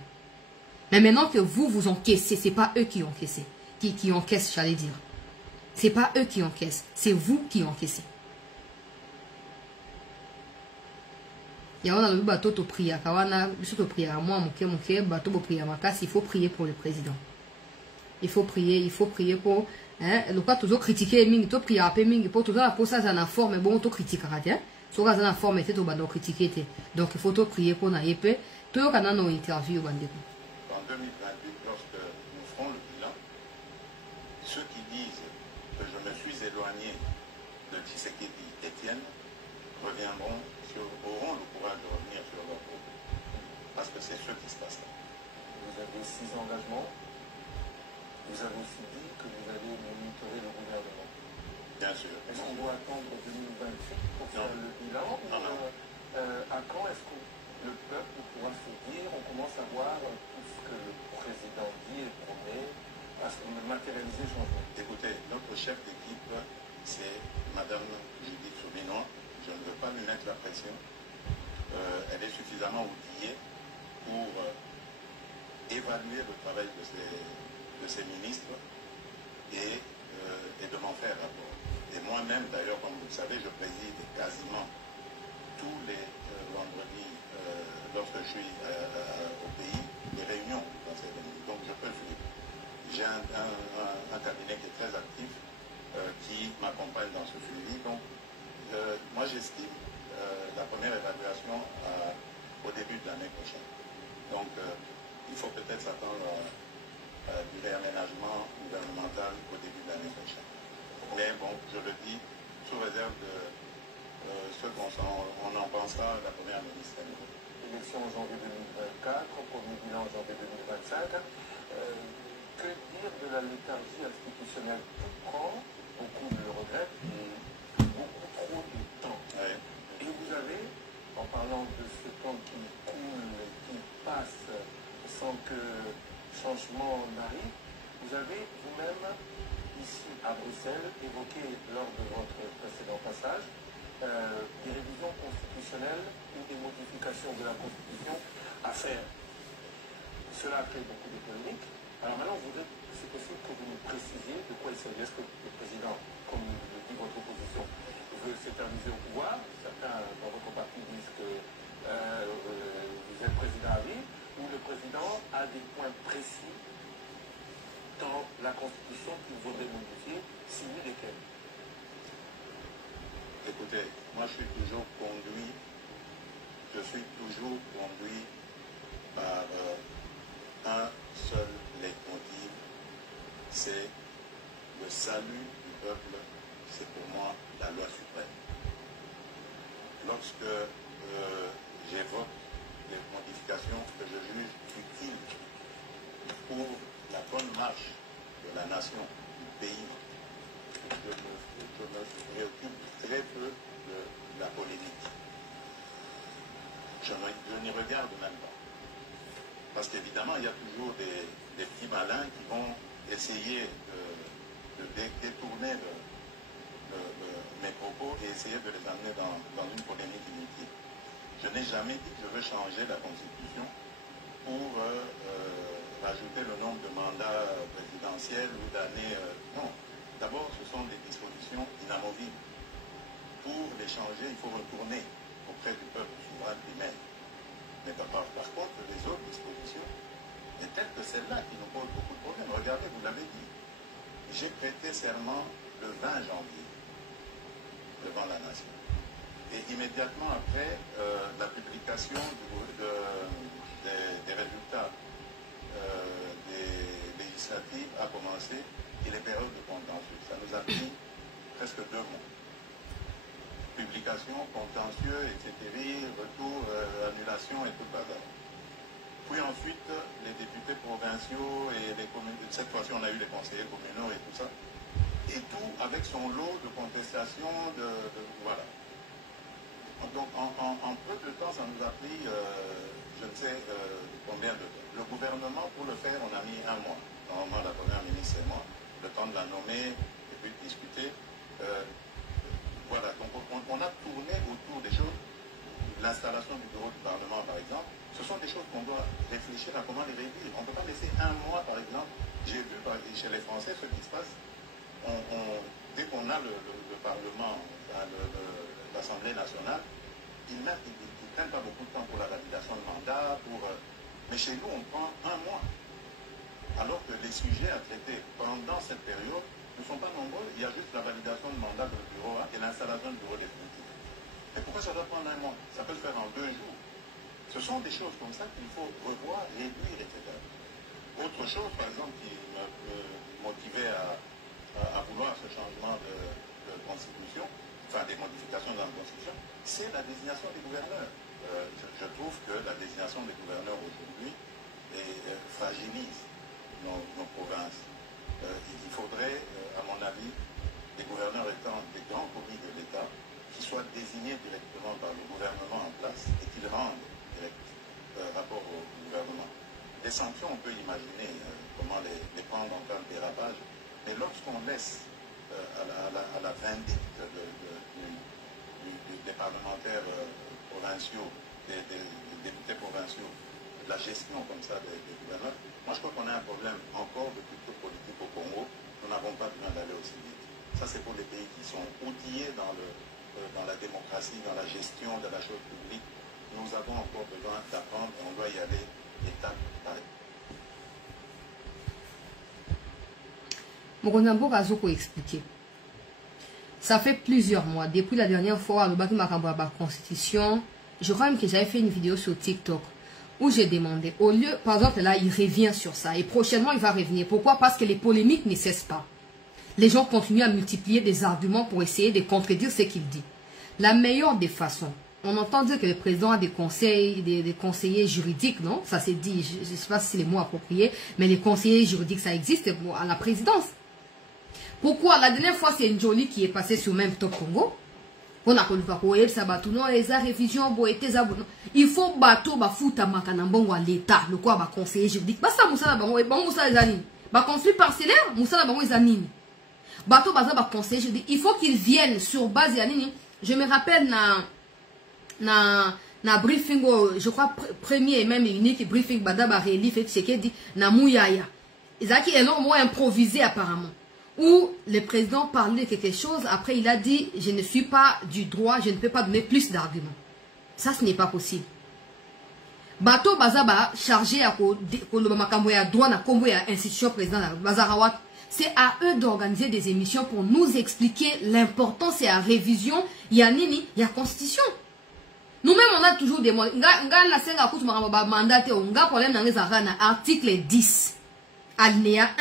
Mais maintenant que vous encaissez, ce n'est pas eux qui encaissent, qui encaissent, j'allais dire. Ce n'est pas eux qui encaissent, c'est vous qui encaissez. Il y a un bateau de prière, il faut prier pour le président. Il faut prier pour... Hein, ne pas toujours critiquer, il faut prier pour toujours pour ça, ça forme, bon, on critique. So ça na forme était au bando critiquer donc il faut prier pour na épée tout quand on interview bande. En 2028 lorsque nous ferons le bilan, ceux qui disent que je me suis éloigné de Tshisekedi Étienne auront le courage de revenir sur leur propos. Parce que c'est ce qui se passe là. Vous avez 6 engagements. Vous avez aussi dit que vous allez monitorer le gouvernement. Bien sûr. Est-ce qu'on doit attendre 2028 pour faire le bilan? À quand est-ce que le peuple pourra se dire, on commence à voir tout ce que le président dit et promet, à ce qu'on matérialiser le changement? Écoutez, notre chef d'équipe, c'est Madame Judith Souminois. Je ne veux pas lui mettre la pression. Elle est suffisamment outillée pour évaluer le travail de ses ministres et de m'en faire rapport. Et moi-même, d'ailleurs, comme vous le savez, je préside quasiment tous les vendredis, lorsque je suis au pays, des réunions dans ces réunions. Donc je peux suivre. J'ai un cabinet qui est très actif, qui m'accompagne dans ce suivi. Donc, moi j'estime la première évaluation au début de l'année prochaine. Donc, il faut peut-être s'attendre à du réaménagement gouvernemental au début de l'année prochaine. Mais bon, je le dis, sous réserve de ce qu'on en pensera la première ministre. Élection en janvier 2024, premier bilan en janvier 2025. Que dire de la léthargie institutionnelle? Tout prend, beaucoup le regrettent, et beaucoup trop de temps. Oui. Et vous avez, en parlant de ce temps qui coule, qui passe sans que changement n'arrive, vous avez vous-même ici à Bruxelles, évoqué lors de votre précédent passage, des révisions constitutionnelles ou des modifications de la Constitution à faire. Cela a créé beaucoup de polémiques. Alors maintenant, c'est possible que vous nous précisiez de quoi il s'agit. Est-ce que le président, comme le dit votre opposition, veut s'éterniser au pouvoir? Certains dans votre parti disent que vous êtes président à vie, ou le président a des points précis dans la Constitution qu'il voudrait modifier, si oui, lesquels? Écoutez, moi je suis toujours conduit par un seul leitmotiv, c'est le salut du peuple, c'est pour moi la loi suprême. Lorsque j'évoque les modifications que je juge utiles pour la bonne marche de la nation, du pays, je me préoccupe très peu de la polémique. Je n'y regarde même pas. Parce qu'évidemment, il y a toujours des petits malins qui vont essayer de détourner mes propos et essayer de les amener dans une polémique inutile. Je n'ai jamais dit que je veux changer la Constitution pour rajouter le nombre de mandats présidentiels ou d'années. Non. D'abord, ce sont des dispositions inamovibles. Pour les changer, il faut retourner auprès du peuple souverain lui-même. Mais par contre, les autres dispositions, et telles que celle-là qui nous pose beaucoup de problèmes. Regardez, vous l'avez dit. J'ai prêté serment le 20 janvier devant la nation. Et immédiatement après la publication des résultats des législatives a commencé et les périodes de contentieux. Ça nous a pris presque 2 mois. Publication, contentieux, etc., retour, annulation et tout le bazar. Puis ensuite, les députés provinciaux et les communes, cette fois-ci on a eu les conseillers communaux et tout ça. Et tout avec son lot de contestations, voilà. Donc en peu de temps, ça nous a pris, je ne sais combien de temps. Le gouvernement, pour le faire, on a mis 1 mois. Normalement, la première ministre et moi, le temps de la nommer et puis de discuter. Voilà, donc on a tourné autour des choses. l'installation du bureau du Parlement, par exemple, ce sont des choses qu'on doit réfléchir à comment les réduire. On ne peut pas laisser un mois, par exemple. J'ai vu chez les Français ce qui se passe. Dès qu'on a le Parlement, l'Assemblée nationale, ils ne prennent pas beaucoup de temps pour la validation de mandat. Mais chez nous, on prend un mois. Alors que les sujets à traiter pendant cette période ne sont pas nombreux. Il y a juste la validation de mandat de bureau et l'installation du bureau définitif. Mais pourquoi ça doit prendre un mois? Ça peut se faire en 2 jours. Ce sont des choses comme ça qu'il faut revoir, réduire, etc. Autre chose, par exemple, qui me motivait à vouloir ce changement de constitution, enfin des modifications dans la constitution, c'est la désignation des gouverneurs. Je trouve que la désignation des gouverneurs aujourd'hui fragilise nos provinces. Il faudrait, à mon avis, les gouverneurs étant des grands commis de l'État, qui soient désignés directement par le gouvernement en place et qu'ils rendent direct rapport au gouvernement. Les sanctions, on peut imaginer comment les prendre en cas de dérapage, mais lorsqu'on laisse à la vindicte des parlementaires provinciaux, des députés provinciaux, la gestion comme ça des gouverneurs, moi je crois qu'on a un problème encore de culture politique au Congo. Nous n'avons pas besoin d'aller aussi vite. Ça c'est pour les pays qui sont outillés dans la démocratie, dans la gestion de la chose publique. Nous avons encore besoin d'apprendre et on doit y aller étape par étape. Mokonambo Razoko expliqué. Ça fait plusieurs mois, depuis la dernière fois, le Baki Makamba Constitution, je crois même que j'avais fait une vidéo sur TikTok où j'ai demandé, au lieu, par exemple là, il revient sur ça et prochainement il va revenir. Pourquoi? Parce que les polémiques ne cessent pas. Les gens continuent à multiplier des arguments pour essayer de contredire ce qu'il dit. La meilleure des façons, on entend dire que le président a des conseillers juridiques, non? Ça s'est dit, je ne sais pas si c'est les mots appropriés, mais les conseillers juridiques, ça existe à la présidence. Pourquoi? La dernière fois, c'est Njoli qui est passé sur même Top Congo. On a connu pas ça bateau non les révision il faut bateau ba futa makanambongo à l'état le quoi ba conseiller juridique ba ça musala bango et bango ça zanini ba conflit parcellaire musala bango zanini bateau ba conseiller juridique il faut qu'ils viennent sur base yanini. Je me rappelle na briefing je crois premier et même unique briefing bada ba relief et ce qui dit na Mouyaya Isaki est non moins improvisé apparemment, où le président parlait de quelque chose, après il a dit, je ne suis pas du droit, je ne peux pas donner plus d'arguments. Ça, ce n'est pas possible. Bato Bazaba chargé à droit na Congo et à institution président Bazarawat, c'est à eux d'organiser des émissions pour nous expliquer l'importance et la révision, il y a nini, il y a constitution. Nous-mêmes, on a toujours des mots. Article 10, alinéa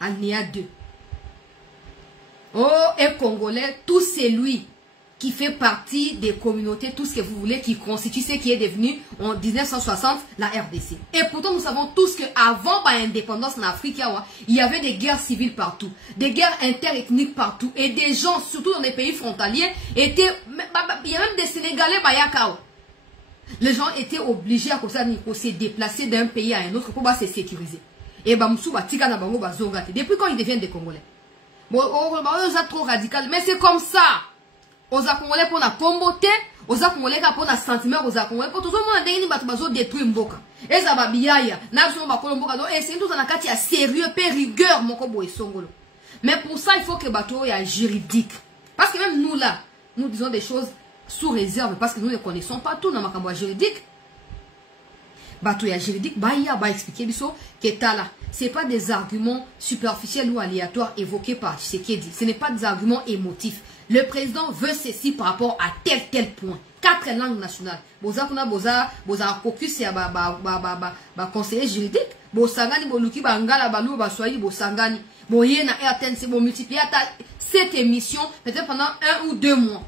1, alinéa 2. Oh, et Congolais, tout celui qui fait partie des communautés, tout ce que vous voulez, qui constitue ce qui est devenu en 1960 la RDC. Et pourtant, nous savons tous qu'avant l'indépendance en Afrique, il y avait des guerres civiles partout, des guerres interethniques partout, et des gens, surtout dans les pays frontaliers, étaient, il y a même des Sénégalais, les gens étaient obligés à se déplacer d'un pays à un autre pour se sécuriser. Et depuis quand ils deviennent des Congolais? Bon, c'est trop radical, mais c'est comme ça. Aux Congolais pour la comboter, aux Congolais pour la sentiment, aux Congolais pour tout le monde a détruit Mboka. Et ça va bien, et c'est tout un cas qui a sérieux, rigueur, mais pour ça, il faut que bateau ait juridique. Parce que même nous là, nous disons des choses sous réserve, parce que nous ne connaissons pas tout dans ma cambo juridique. Bateau juridique, bah expliquer que là. Ce n'est pas des arguments superficiels ou aléatoires évoqués par Tshisekedi. Ce n'est pas des arguments émotifs. Le président veut ceci par rapport à tel point. 4 langues nationales. Boza caucus et conseiller juridique. Bosangani boluki bangala balu baswahili bosangani. Boye na RTN c'est multiplier cette émission peut-être pendant 1 ou 2 mois.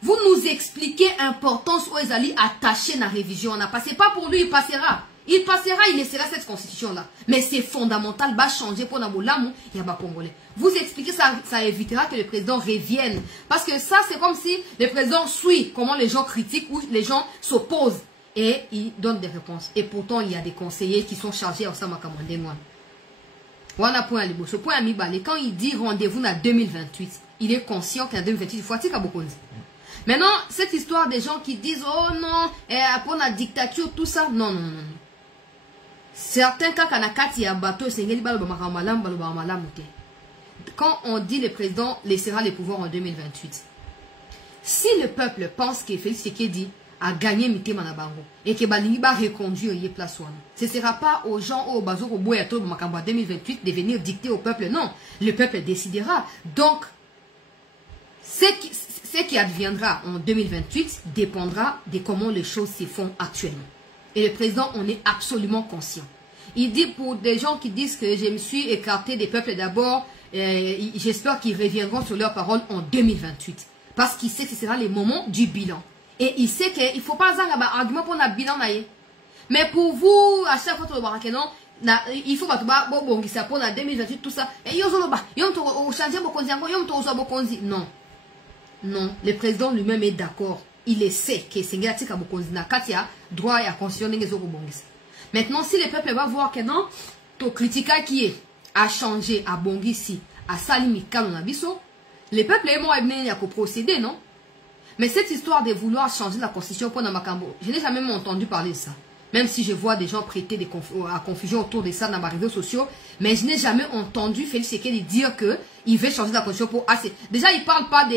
Vous nous expliquez l'importance où ils allaient attacher la révision. C'est pas pour lui, il passera. Il passera, il laissera cette constitution-là. Mais c'est fondamental, va changer pour Nabolamou et Yaba Congolais. Vous expliquez ça, ça évitera que le président revienne. Parce que ça, c'est comme si le président suit comment les gens critiquent ou les gens s'opposent. Et il donne des réponses. Et pourtant, il y a des conseillers qui sont chargés à Osama Kamande Noir. Voilà point à l'Ibo. Ce point à Mibale, quand il dit rendez-vous en 2028, il est conscient qu'en 2028, il faut Atika Bokonzi. Maintenant, cette histoire des gens qui disent, oh non, après la dictature, tout ça, non, non, non, non. Certains cas, quand il y a un bateau, quand on dit le président laissera les pouvoirs en 2028, si le peuple pense que Félix Tshisekedi a gagné Mitema na bango et que Balingi va reconduire y place one, ce ne sera pas aux gens au bazo au boyato en 2028 de venir dicter au peuple, non. Le peuple décidera. Donc, ce qui adviendra en 2028 dépendra de comment les choses se font actuellement. Et le président en est absolument conscient. Il dit pour des gens qui disent que je me suis écarté des peuples d'abord, j'espère qu'ils reviendront sur leurs paroles en 2028. Parce qu'il sait que ce sera le moment du bilan. Et il sait qu'il ne faut pas avoir un argument pour le bilan. Mais pour vous, à chaque fois que vous avez non, il faut que vous ayez pour 2028, tout ça. Et non. Non, le président lui-même est d'accord. Il le sait que c'est un droit à constitution. Maintenant, si le peuple va voir que non, ton critique qui est à changer, à bongisi, à salimi, le peuple est moins amené à procéder, non? Mais cette histoire de vouloir changer la constitution pour Namakambo, je n'ai jamais entendu parler de ça. Même si je vois des gens prêter à confusion autour de ça dans les réseaux sociaux, mais je n'ai jamais entendu Félix Tshisekedi dire qu'il veut changer la constitution pour assez. Déjà, il ne parle pas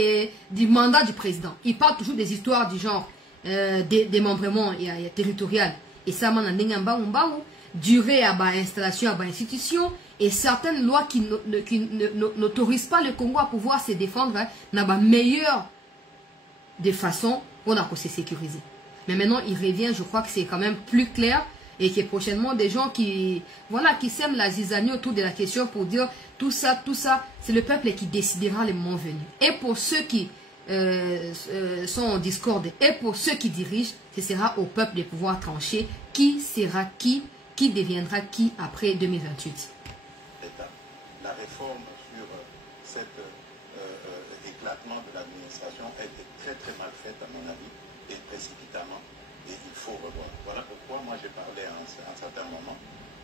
du mandat du président. Il parle toujours des histoires du genre des membrements territoriaux. Et ça, durée à l'installation, à l'institution, et certaines lois qui n'autorisent pas le Congo à pouvoir se défendre dans la meilleure des façons pour se sécuriser. Mais maintenant, il revient, je crois que c'est quand même plus clair et que prochainement, des gens qui sèment la zizanie autour de la question pour dire tout ça, c'est le peuple qui décidera le moment venu. Et pour ceux qui sont en discorde et pour ceux qui dirigent, ce sera au peuple de pouvoir trancher qui sera qui deviendra qui après 2028. La réforme sur cet éclatement de l'administration a été très très mal faite à mon avis et précipitamment et il faut revoir. Voilà pourquoi moi j'ai parlé à un certain moment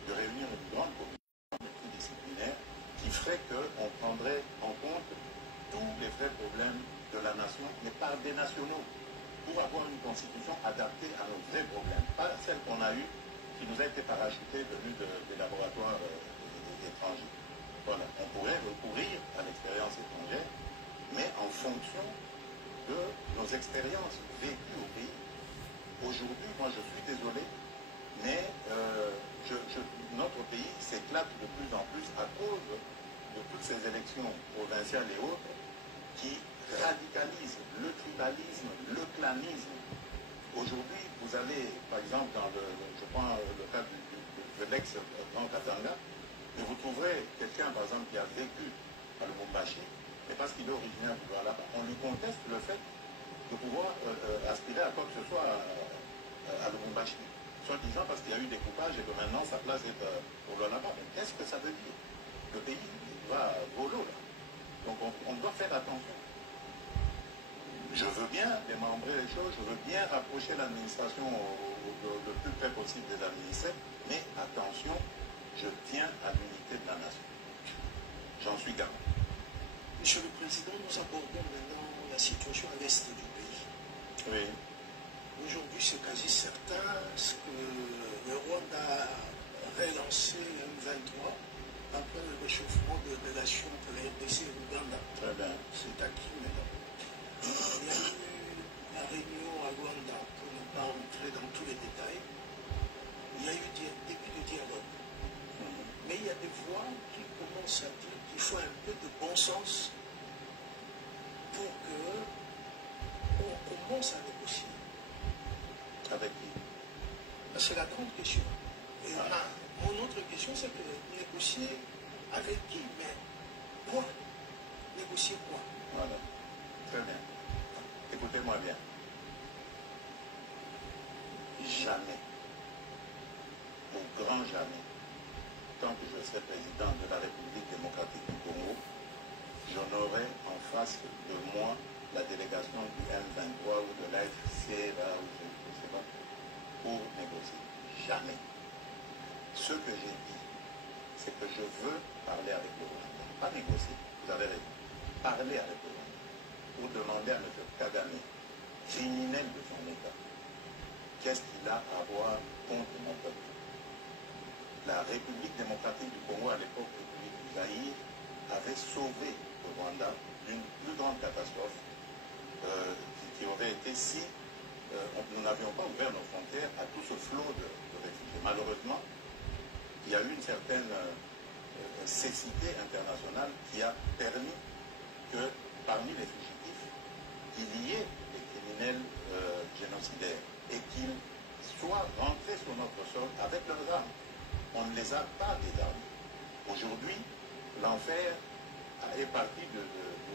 de réunir une grande commission multidisciplinaire qui ferait qu'on prendrait en compte tous les vrais problèmes de la nation, mais par des nationaux, pour avoir une constitution adaptée à nos vrais problèmes, pas celle qu'on a eue qui nous a été parachutée venue des laboratoires étrangers. Voilà, on pourrait recourir à l'expérience étrangère, mais en fonction de nos expériences vécues au pays. Aujourd'hui, moi je suis désolé, mais notre pays s'éclate de plus en plus à cause de toutes ces élections provinciales et autres qui radicalisent le tribalisme, le clanisme. Aujourd'hui, vous allez, par exemple, je prends le cas de l'ex-Grand Katanga, et vous trouverez quelqu'un, par exemple, qui a vécu à Lubumbashi, mais parce qu'il est originaire du là-bas, on lui conteste le fait de pouvoir aspirer à quoi que ce soit à Lubumbashi. Soit disant parce qu'il y a eu des coupages et que maintenant sa place est au là-bas. Mais qu'est-ce que ça veut dire? Le pays va volo là. Donc on doit faire attention. Je veux bien démembrer les choses, je veux bien rapprocher l'administration le plus près possible des administrés, mais attention, je tiens à l'unité de la nation. J'en suis garant. Monsieur le Président, nous abordons maintenant la situation à l'est du pays. Oui. Aujourd'hui, c'est quasi certain que le Rwanda a relancé M23 après le réchauffement des relations entre la RDC et l'Ouganda. Très bien. C'est acquis maintenant. Il y a eu la réunion à Rwanda, pour ne pas entrer dans tous les détails. Il y a eu des débuts de dialogue. Mais il y a des voix qui commencent à dire qu'il faut un peu de bon sens pour qu'on commence à négocier. Avec qui? C'est la grande question. Et mon autre question, c'est que négocier avec qui? Mais quoi? Négocier quoi? Voilà. Très bien. Écoutez-moi bien. Jamais, au grand jamais, tant que je serai président de la République démocratique du Congo, je n'aurai en face de moi la délégation du M23 ou de l'AFC, je ne sais pas, pour négocier. Jamais. Ce que j'ai dit, c'est que je veux parler avec le Rwanda. Pas négocier, vous avez raison. Parler avec le Rwanda. Pour demander à M. Kagame criminel de son État. Qu'est-ce qu'il a à voir contre mon peuple? La République démocratique du Congo, à l'époque, République du Zaïre, avait sauvé le Rwanda d'une plus grande catastrophe qui aurait été si nous n'avions pas ouvert nos frontières à tout ce flot de réfugiés. Malheureusement, il y a eu une certaine cécité internationale qui a permis que parmi les fugitifs, il y ait des criminels génocidaires et qu'ils soient rentrés sur notre sol avec leurs armes. On ne les a pas désarmés. Aujourd'hui, l'enfer est parti du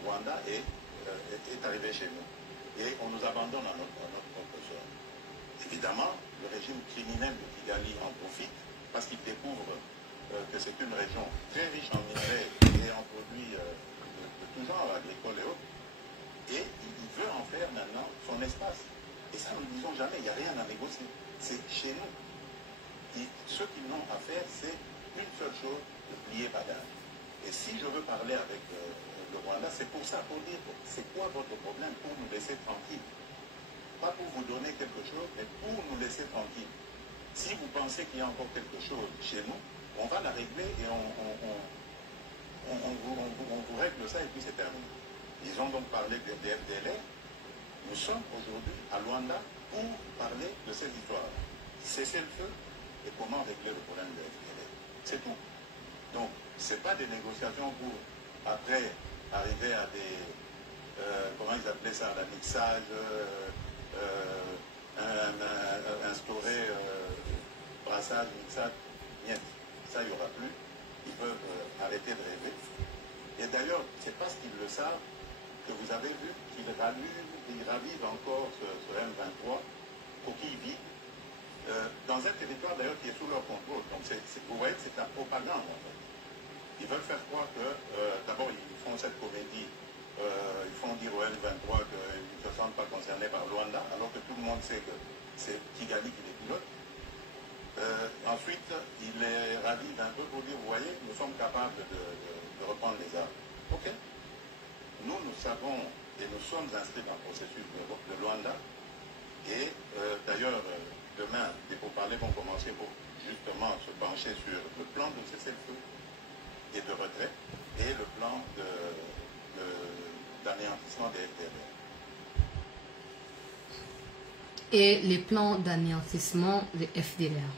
Rwanda et est arrivé chez nous. Et on nous abandonne à notre propre sort. Évidemment, le régime criminel de Kigali en profite parce qu'il découvre que c'est une région très riche en minerais et en produits de tout genre, agricoles et autres. Et il veut en faire maintenant son espace. Et ça, nous ne disons jamais, il n'y a rien à négocier. C'est chez nous. Et ce qu'ils n'ont à faire, c'est une seule chose, de plier bagage. Et si je veux parler avec le Rwanda, c'est pour ça, pour dire, c'est quoi votre problème, pour nous laisser tranquilles. Pas pour vous donner quelque chose, mais pour nous laisser tranquilles. Si vous pensez qu'il y a encore quelque chose chez nous, on va la régler et on vous règle ça et puis c'est terminé. Ils ont donc parlé de FDLR. Nous sommes aujourd'hui à Luanda pour parler de cette histoire. Cesser le feu et comment régler le problème de FDLR. C'est tout. Donc, ce n'est pas des négociations pour, après, arriver à des, comment ils appelaient ça, la mixage, instaurer brassage, mixage, rien. Ça, il n'y aura plus. Ils peuvent arrêter de rêver. Et d'ailleurs, c'est parce qu'ils le savent que vous avez vu qu'ils ravivent encore ce M23 pour qu'ils vivent dans un territoire d'ailleurs qui est sous leur contrôle. Donc vous voyez que c'est de la propagande en fait. Ils veulent faire croire que, d'abord ils font cette comédie, ils font dire au M23 qu'ils ne se sentent pas concernés par Luanda, alors que tout le monde sait que c'est Kigali qui les pilote. Ensuite, ils les ravivent un peu pour dire, vous voyez, nous sommes capables de reprendre les armes. Ok. Nous savons et nous sommes inscrits dans le processus de Luanda. Et d'ailleurs, demain, les pourparlers vont commencer pour justement se pencher sur le plan de cessez-le-feu et de retrait et le plan d'anéantissement des FDLR. Et les plans d'anéantissement des FDLR.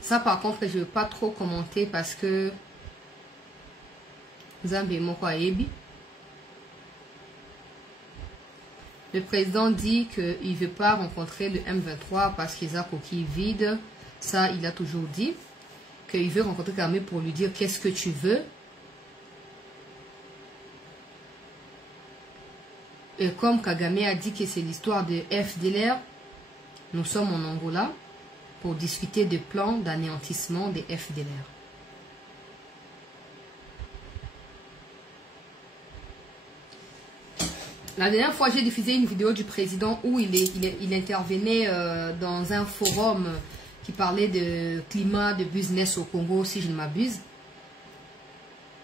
Ça, par contre, je ne veux pas trop commenter parce que Zambé Moko Ayebi, le président dit qu'il ne veut pas rencontrer le M23 parce qu'ils ont coquille vide. Ça, il a toujours dit. Qu'il veut rencontrer Kagame pour lui dire qu'est-ce que tu veux. Et comme Kagame a dit que c'est l'histoire de FDLR, nous sommes en Angola pour discuter des plans d'anéantissement des FDLR. La dernière fois, j'ai diffusé une vidéo du président où il intervenait dans un forum qui parlait de climat, de business au Congo, si je ne m'abuse.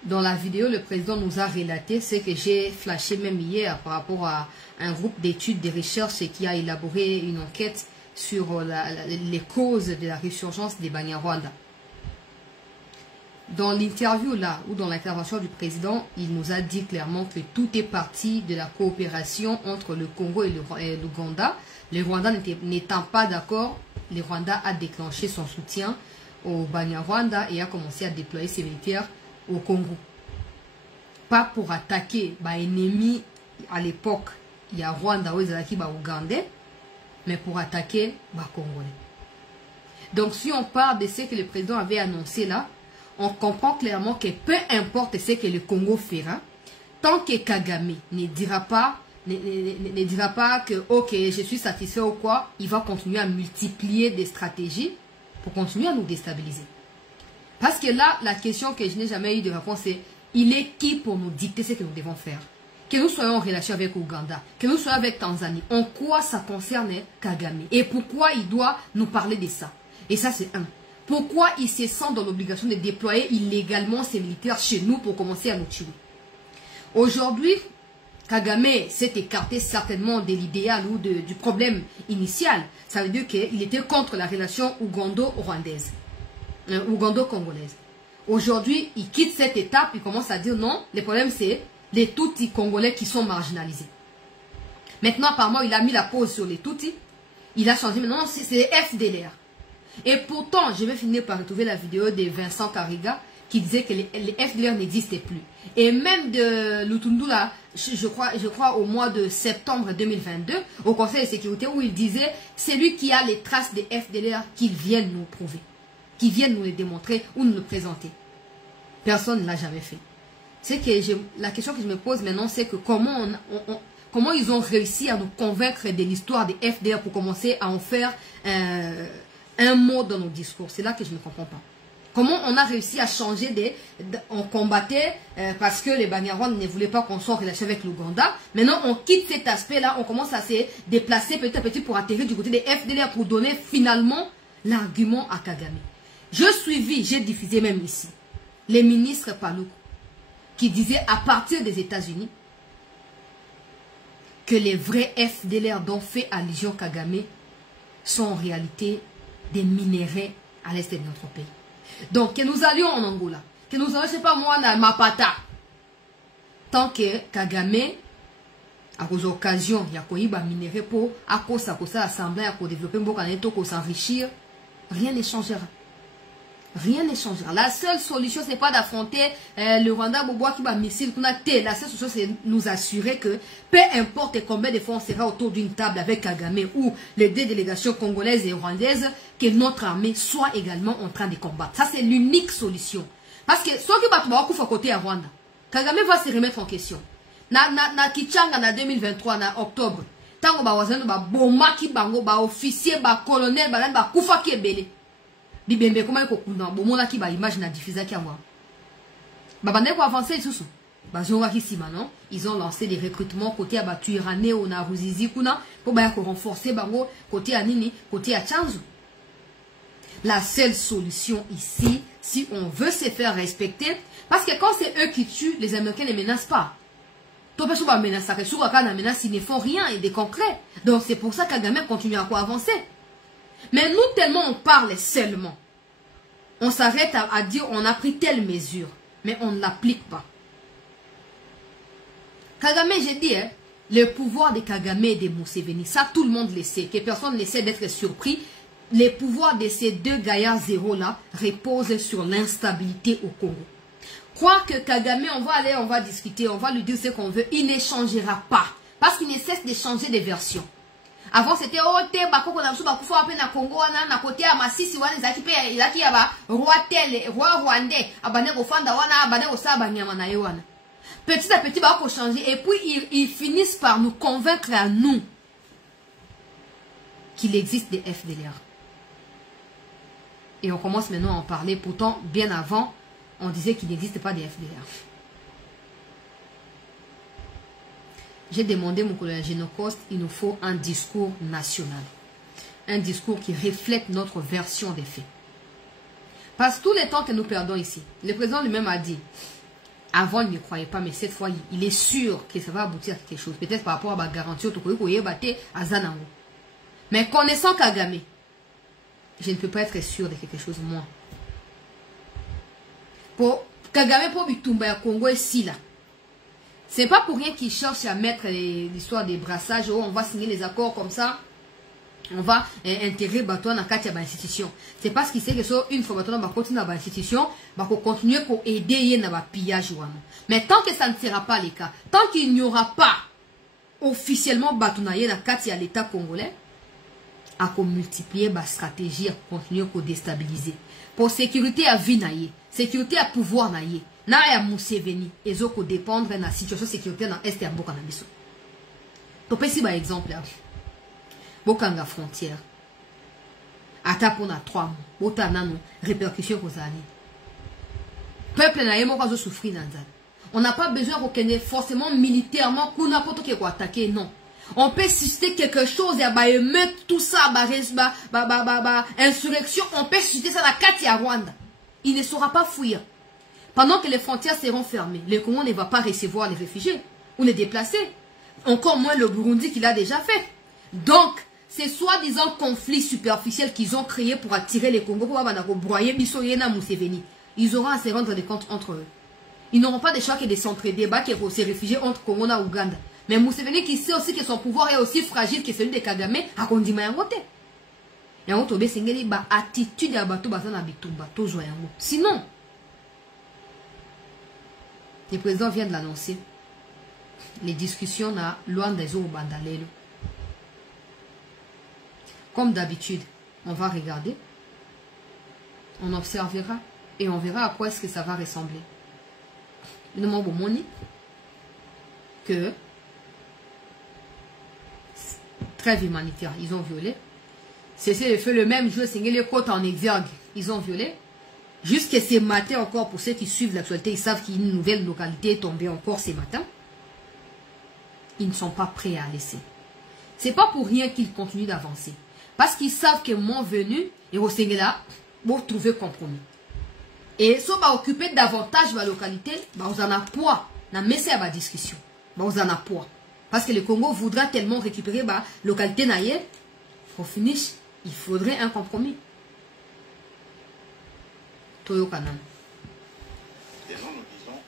Dans la vidéo, le président nous a relaté ce que j'ai flashé même hier par rapport à un groupe d'études, de recherches qui a élaboré une enquête sur les causes de la résurgence des Banyarwanda. Dans l'interview là, ou dans l'intervention du président, il nous a dit clairement que tout est parti de la coopération entre le Congo et l'Ouganda. Le Rwanda n'étant pas d'accord, le Rwanda a déclenché son soutien au Banyarwanda et a commencé à déployer ses militaires au Congo. Pas pour attaquer l'ennemi à l'époque, il y a Rwanda ou Ougandais, mais pour attaquer les Congolais. Donc si on parle de ce que le président avait annoncé là, on comprend clairement que peu importe ce que le Congo fera, tant que Kagame ne dira pas que ok, je suis satisfait ou quoi, il va continuer à multiplier des stratégies pour continuer à nous déstabiliser. Parce que là, la question que je n'ai jamais eu de réponse, c'est il est qui pour nous dicter ce que nous devons faire? Que nous soyons en relation avec Ouganda, que nous soyons avec Tanzanie, en quoi ça concerne Kagame? Et pourquoi il doit nous parler de ça? Et ça, c'est un. Pourquoi il se sent dans l'obligation de déployer illégalement ses militaires chez nous pour commencer à nous tuer? Aujourd'hui, Kagame s'est écarté certainement de l'idéal ou du problème initial. Ça veut dire qu'il était contre la relation ougando-rwandaise, ougando-congolaise. Aujourd'hui, il quitte cette étape, il commence à dire non, le problème c'est les Tutsis congolais qui sont marginalisés. Maintenant, apparemment, il a mis la pause sur les Tutsis. Il a changé, maintenant c'est FDLR. Et pourtant, je vais finir par retrouver la vidéo de Vincent Kariga qui disait que les FDLR n'existaient plus. Et même de Lutundu, là, je crois au mois de septembre 2022, au Conseil de sécurité, où il disait, c'est lui qui a les traces des FDLR qu'ils viennent nous prouver, qu'ils viennent nous les démontrer ou nous le présenter. Personne ne l'a jamais fait. C'est que la question que je me pose maintenant, c'est que comment ils ont réussi à nous convaincre de l'histoire des FDLR pour commencer à en faire un mot dans nos discours. C'est là que je ne comprends pas. Comment on a réussi à changer on combattait parce que les Banyarwandais ne voulaient pas qu'on soit en relation avec l'Ouganda. Maintenant, on quitte cet aspect-là, on commence à se déplacer petit à petit pour atterrir du côté des FDLR pour donner finalement l'argument à Kagame. Je suivis, j'ai diffusé même ici, les ministres Paluku qui disaient à partir des États-Unis que les vrais FDLR dont fait allusion Kagame sont en réalité des minéraux à l'est de notre pays. Donc, que nous allions en Angola, que nous allions, je ne sais pas moi, dans Mapata, tant que Kagame, à cause d'occasion, il y a quoi, il y a minéraux pour, à cause de l'Assemblée, pour développer un bon canette, pour s'enrichir, rien ne changera. Rien ne changera. La seule solution, ce n'est pas d'affronter le Rwanda Bobois qui va missile. La seule solution, c'est de nous assurer que, peu importe combien de fois on sera autour d'une table avec Kagame ou les deux délégations congolaises et rwandaises, que notre armée soit également en train de combattre. Ça, c'est l'unique solution. Parce que, ceux qui battent à côté à Rwanda, Kagame va se remettre en question. Na Kichanga, na 2023, na octobre, tango ba wazano ba bomaki bango, ba officier, ba colonel, ba kufa ki ebele. Bibembe comment il kokuna bomona ki ba image na diffuser ki avoir babande ko avancer sous bazonga ki sima non, ils ont lancé des recrutements côté à Tuirane ou na Ruzizi kuna pour ba ko renforcer bango côté à Nini, côté à Chanzu. La seule solution ici, si on veut se faire respecter, parce que quand c'est eux qui tuent, les Américains ne menacent pas. Toi parce que ba menace ça sur ka na menace, ils ne font rien et des concrets. Donc c'est pour ça que Kagame continue à quoi avancer. Mais nous, tellement on parle seulement, on s'arrête à dire on a pris telle mesure, mais on ne l'applique pas. Kagame, j'ai dit, hein, le pouvoir de Kagame et de Museveni, ça tout le monde le sait, que personne n'essaie d'être surpris. Les pouvoirs de ces deux gaillards zéro là reposent sur l'instabilité au Congo. Croire que Kagame, on va aller, on va discuter, on va lui dire ce qu'on veut, il ne changera pas. Parce qu'il ne cesse de changer de version. Avant c'était ote bakoko na msuba kufa wape na Congo na côté à Masisi wana zaki pe zaki yaba roi tel roi rwandais abane ko fanda wana abane ko saba nyama na yewana. Petit à petit ba ko changer et puis ils finissent par nous convaincre à nous qu'il existe des FDLR. Et on commence maintenant à en parler, pourtant bien avant on disait qu'il n'existe pas des FDLR. J'ai demandé mon collègue Génocoste, il nous faut un discours national. Un discours qui reflète notre version des faits. Parce que tous les temps que nous perdons ici, le président lui-même a dit, avant il ne croyait pas, mais cette fois il est sûr que ça va aboutir à quelque chose. Peut-être par rapport à la garantie à Zanango. Mais connaissant Kagame, je ne peux pas être sûr de quelque chose, moi. Pour Kagame, pour Bitumba Congo ici, là. C'est pas pour rien qu'ils cherchent à mettre l'histoire des brassages. Oh, on va signer les accords comme ça. On va intégrer Bateau dans la institution. C'est parce qu'il sait que ça, une fois Bateau va continuer dans l'institution, va continuer pour aider dans le pillage. Mais tant que ça ne sera pas le cas, tant qu'il n'y aura pas officiellement Bateau dans l'État congolais, à multiplier la stratégie, à continuer à déstabiliser. Pour sécurité à vie, sécurité à pouvoir, na ya Museveni ezoko dépendre de la situation sécuritaire dans est et mboka na biso. To pesi ba exemple là. Bokanga frontière. Ata pona 3 mois, bota nano répercussions kozali. Peuple na yemo ko souffrir dans ça. On n'a pas besoin de forcément militairement qu'on n'a pas tout qui est attaquer, non. On peut susciter quelque chose, ya ba émeute tout ça, insurrection, on peut susciter ça la Kati à Rwanda. Il ne saura pas fuir. Pendant que les frontières seront fermées, le Congo ne va pas recevoir les réfugiés. ou les déplacer. Encore moins le Burundi qu'il a déjà fait. Donc, c'est soi-disant conflit superficiel qu'ils ont créé pour attirer les Congos pour broyer Bissoyena Museveni. Ils auront à se rendre des comptes entre eux. Ils n'auront pas de choix que de s'entre-débat qui vont se réfugier entre Congo et Ouganda. Mais Museveni qui sait aussi que son pouvoir est aussi fragile que celui de Kagame a condamné un vote. Et on tobe singeli ba attitude ya bato bazana bitumba tozo yango. Sinon, le président vient de l'annoncer. Les discussions na loin des eaux bandalelo. Comme d'habitude, on va regarder, on observera et on verra à quoi est-ce que ça va ressembler. Nous m'avons moni que trêve humanitaire, ils ont violé. Cessez le feu le même jour, c'est les côtes en exergue, ils ont violé. Jusqu'à ce matin encore, pour ceux qui suivent l'actualité, ils savent qu'une nouvelle localité est tombée encore ce matin. Ils ne sont pas prêts à laisser. C'est pas pour rien qu'ils continuent d'avancer. Parce qu'ils savent que mon venu, et au Sénégal, pour trouver compromis. Et si on va occuper davantage la localité, bah, on en a poids. On a mis ça à la discussion. Bah, on en a poids. Parce que le Congo voudra tellement récupérer la localité naïe. Pour finir, il faudrait un compromis. Toyo Kanan. Et nous disons,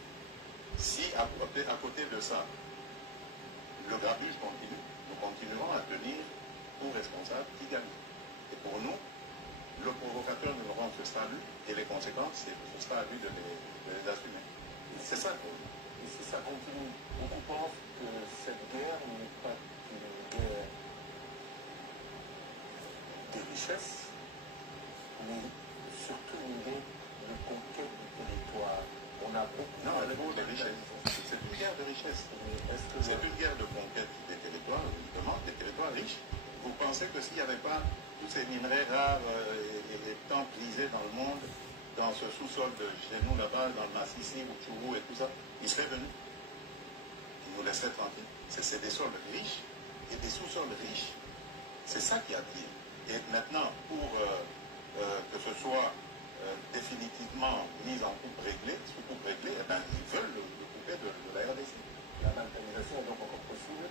si à côté de ça, le grabuge continue, nous continuerons à tenir pour responsable qui gagne. Et pour nous, le provocateur nous rend ce salut et les conséquences, c'est ce sera à lui de les assumer. C'est ça. Et si ça continue, beaucoup pensent que cette guerre n'est pas une guerre de richesse, mais surtout une guerre de conquête du territoire. On a beaucoup de richesse. C'est une guerre de richesse. C'est une guerre de conquête des territoires, justement, des territoires riches. Vous pensez que s'il n'y avait pas tous ces minerais rares et tant prisés dans le monde, dans ce sous-sol de chez nous là-bas, dans le Massissi, ou Tchourou et tout ça, ils seraient venus. Ils nous laisseraient tranquilles. C'est des sols riches et des sous-sols riches. C'est ça qui attire. Et maintenant, pour que ce soit définitivement mis en coupe réglée, sous coupe réglée, eh ben, ils veulent le couper de la RDC. La balkanisation est donc encore possible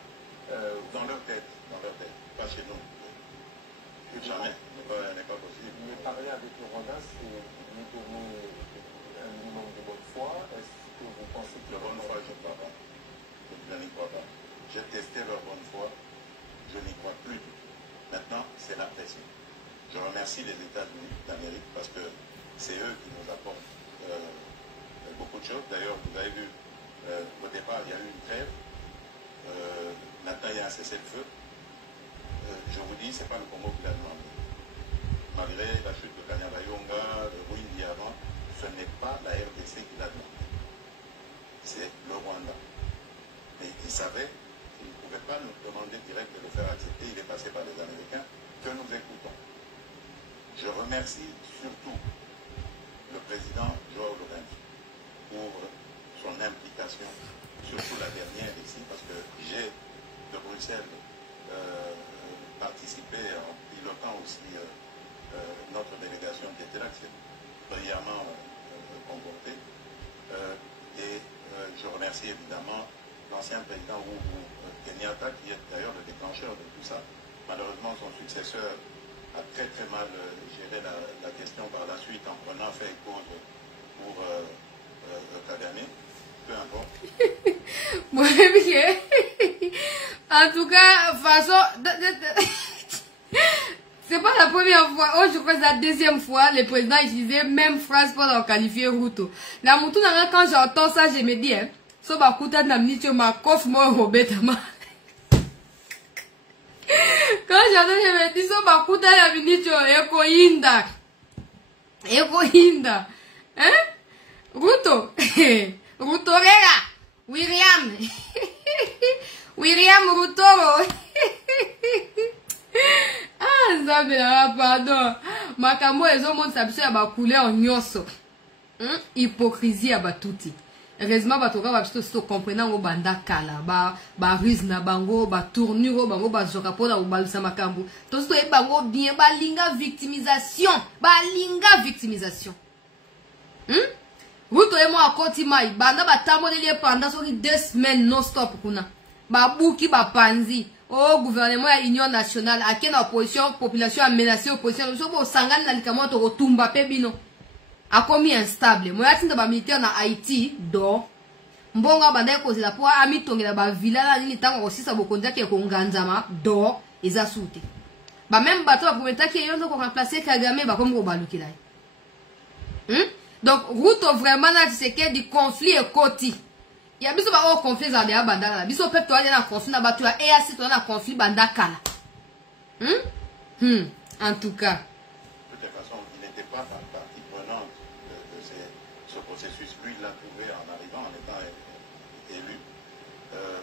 dans leur tête, pas chez nous. Jamais, n'est pas possible. Mais parler avec le Rwanda, c'est lui donner un minimum de bonne foi. Est-ce que vous pensez que... De bonne foi, je ne crois pas. Je n'y crois pas. J'ai testé leur bonne foi, je n'y crois plus. Maintenant, c'est la pression. Je remercie les États-Unis d'Amérique parce que c'est eux qui nous apportent beaucoup de choses. D'ailleurs, vous avez vu, au départ, il y a eu une trêve. Maintenant, il y a un cessez-le-feu. Je vous dis, ce n'est pas le Congo qui l'a demandé. Malgré la chute de Kanyabayonga, de Rwindi avant, ce n'est pas la RDC qui l'a demandé. C'est le Rwanda. Mais il savait qu'il ne pouvait pas nous demander direct de le faire accepter. Il est passé par les Américains que nous écoutons. Je remercie surtout le président Joao Lourenço pour son implication, surtout la dernière ici, parce que j'ai de Bruxelles participé en pilotant aussi notre délégation qui était là, qui s'est brillamment comportée. Et je remercie évidemment l'ancien président Uhuru Kenyatta, qui est d'ailleurs le déclencheur de tout ça. Malheureusement, son successeur a très très mal géré la question par la suite en prenant fait et cause pour Kagame. Peu importe. En tout cas, façon, c'est pas la première fois, oh, je crois que c'est la deuxième fois, le président utilisait même phrase pour en qualifier Ruto. La moutou, quand j'entends ça, je me dis, hein, so ba kuta na mnicho ma kof mo robeta ma. Quand j'entends, je me dis, so ba kuta na mnicho eko inda. Eko inda. Hein? Ruto. Ruto rega. William. William Rutoro. Ah, Zabela, pardon. Makambo ezo mon sabiso ya ba couleur nyonso. Hypocrisie ya batuti. Heureusement batoka ba biso so comprenant o banda kala ba ruse na bango ba tournure bango ba zoka pona o balisa makambo. To so e bango bien ba linga victimisation. Ruto et moi à Kotimai, banda batamolele pendant 2 semaines non-stop kuna. Babuki bapanzi. Oh, gouvernement et union nationale, à quelle opposition, population a menacé opposition. Nous sommes au Sangan Nalikamo to Tumba Pebino. A commis instable. Moi, je suis militaire na Haïti, do. Mbonga banda cause la poa ami tongela ba villa la nini tango aussi sa bokonza ke ko nganzama do eza soute. Ba même bato ba pometa ki yondo ko remplacer Kagame ba comme ko baluki là. Donc Ruto vraiment là c'est que du conflit et côté. Il y a biso ba o conflit za bia banda là. Biso peuple to na conflit na bato ya EAC to na conflit banda kala. En tout cas. De toute façon, il n'était pas partie prenante de ce processus. Lui, il l'a trouvé en arrivant, en étant élu.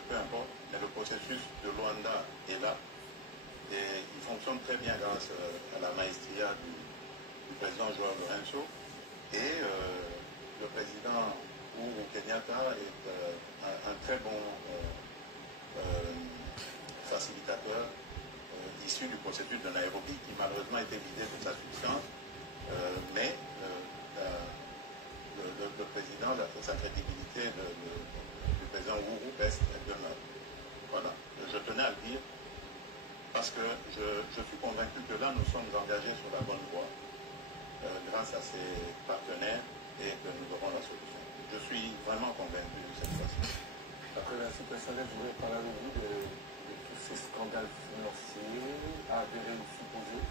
Peu importe, mais le processus de Luanda est là. Et il fonctionne très bien grâce à la maestria du président Joao Lourenço. Et le président Uhuru Kenyatta est un très bon facilitateur issu du processus de Nairobi qui malheureusement était vidé de sa substance. Mais le président, sa crédibilité du président Uhuru reste demeure. Voilà, je tenais à le dire parce que je suis convaincu que là nous sommes engagés sur la bonne voie grâce à ses partenaires et que nous aurons la solution. Je suis vraiment convaincu de cette fois-ci. Après la situation, je voudrais parler avec vous de tous ces scandales financiers avérés ou supposés.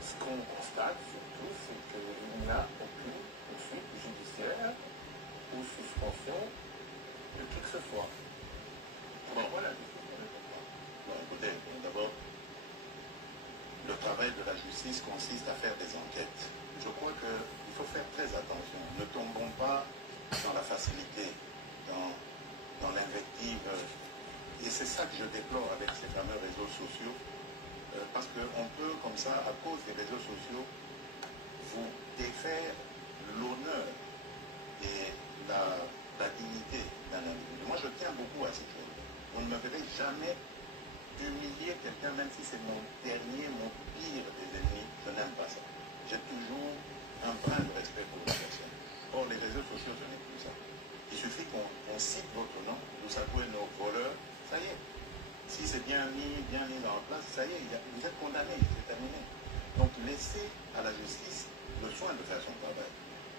Ce qu'on constate surtout, c'est qu'il n'y a aucune poursuite judiciaire ou suspension de qui que ce soit. Bon, voilà. Bon, écoutez, d'abord, le travail de la justice consiste à faire des enquêtes. Je crois qu'il faut faire très attention. Ne tombons pas dans la facilité, dans l'invective. Et c'est ça que je déplore avec ces fameux réseaux sociaux. Parce qu'on peut, comme ça, à cause des réseaux sociaux, vous défaire l'honneur et la dignité d'un individu. Moi, je tiens beaucoup à ces choses. Vous ne me verrez jamais humilier quelqu'un, même si c'est mon dernier, mon pire des ennemis. Je n'aime pas ça. J'ai toujours un brin de respect pour la personne. Or, les réseaux sociaux, ce n'est plus ça. Il suffit qu'on cite votre nom, vous avouez nos voleurs, ça y est. Si c'est bien mis en place, ça y est, vous êtes condamné, c'est terminé. Donc, laissez à la justice le soin de faire son travail.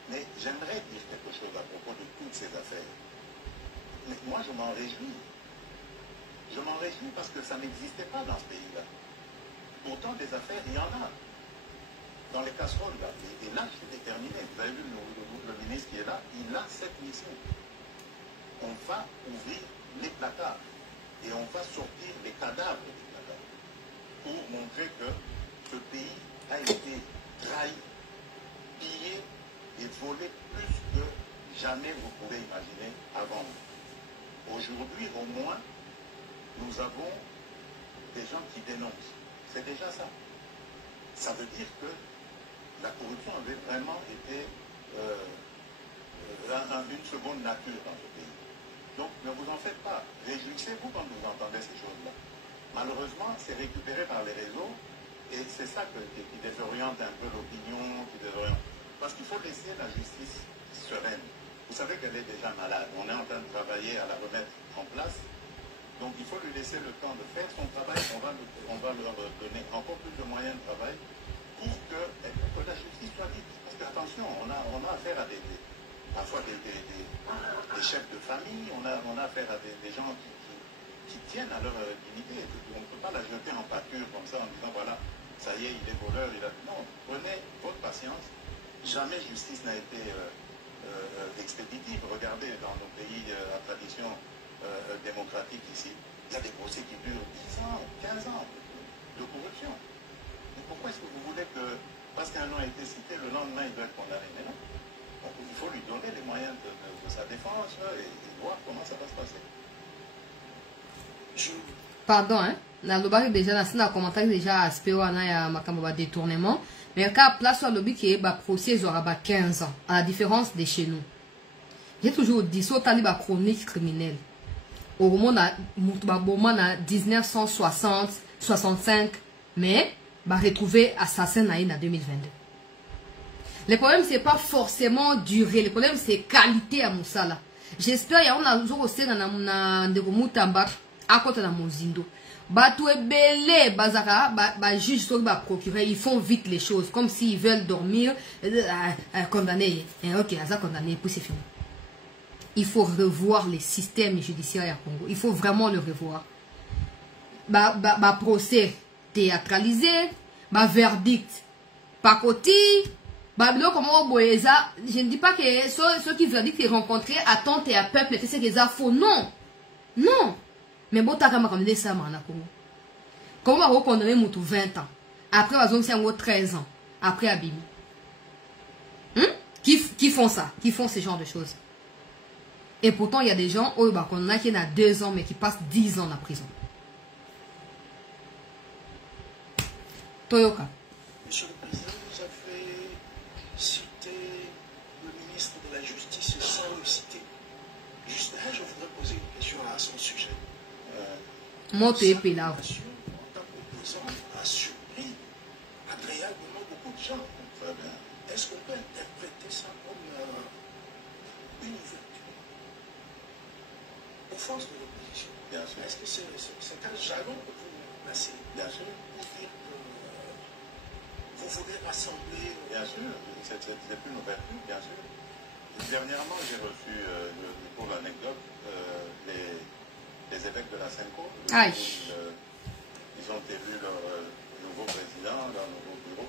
Mais j'aimerais dire quelque chose à propos de toutes ces affaires. Mais moi, je m'en réjouis. Je m'en réjouis parce que ça n'existait pas dans ce pays-là. Pourtant, des affaires, il y en a. Dans les casseroles, là. Et là, c'est déterminé. Vous avez vu le ministre qui est là, il a cette mission. On va ouvrir les placards et on va sortir les cadavres des placards pour montrer que ce pays a été trahi, pillé et volé plus que jamais vous pouvez imaginer avant. Aujourd'hui, au moins, nous avons des gens qui dénoncent. C'est déjà ça. Ça veut dire que la corruption avait vraiment été une seconde nature dans ce pays. Donc ne vous en faites pas. Réjouissez-vous quand vous entendez ces choses-là. Malheureusement, c'est récupéré par les réseaux et c'est ça qui désoriente un peu l'opinion, parce qu'il faut laisser la justice sereine. Vous savez qu'elle est déjà malade. On est en train de travailler à la remettre en place. Donc il faut lui laisser le temps de faire son travail. On va leur donner encore plus de moyens de travail pour que la justice soit libre. Parce que attention, on a affaire à parfois des chefs de famille, on a affaire à des gens qui tiennent à leur dignité. On ne peut pas la jeter en pâture comme ça en disant voilà, ça y est, il est voleur, Non, prenez votre patience. Jamais justice n'a été expéditive. Regardez dans nos pays à tradition démocratique ici, il y a des procès qui durent 10 ans, 15 ans de corruption. Mais pourquoi est-ce que vous voulez que, parce qu'un nom a été cité, le lendemain il doit être condamné? Mais non. Donc, il faut lui donner les moyens de sa défense et voir comment ça va se passer. Pardon, hein? Dans le bas déjà, dans le commentaire déjà, aspect où on a un détournement. Mais quand place sur le lobby qui est procès, il aura 15 ans, à la différence de chez nous. J'ai toujours dit, sur la chronique criminelle. Au moment de 1960, 65, mais retrouvé assassin en 2022. Le problème, c'est pas forcément durée. Le problème, c'est qualité à Moussala. J'espère qu'il y a un jour aussi dans le Moutamba à côté de Mozindo. Batou est belé, bazaka, juge, procureur, ils font vite les choses, comme s'ils veulent dormir, condamner. Ok, ça condamné, puis c'est fini. Il faut revoir les systèmes judiciaires à Congo. Il faut vraiment le revoir. Procès théâtralisé, verdict, pas côté. Je ne dis pas que ceux qui veulent dire qu'ils rencontrent à tante et à peuple, c'est qu'ils ont faux. Non. Non. Mais bon, tu as condamné ça, comment on va condamner Moutou 20 ans? Après, on va 13 ans. Après Abimi. Qui font ça? Qui font ce genre de choses? Et pourtant, il y a des gens qui ont 2 ans, mais qui passent 10 ans en prison. Toyoka. Monsieur le Président, vous avez cité le ministre de la Justice sans le citer. Justement, je voudrais poser une question à son sujet. Moi, tu es là. En tant qu'opposant, a surpris agréablement beaucoup de gens. Est-ce qu'on peut interpréter ça comme une ouverture aux forces de l'opposition? Est-ce que c'est un jalon que vous placez? Bien sûr. Pour dire que vous voulez rassembler. Bien sûr, c'est une ouverture, bien sûr. Dernièrement, j'ai reçu, pour l'anecdote, les évêques de la Senko. Ils ont élu leur nouveau président, leur nouveau bureau.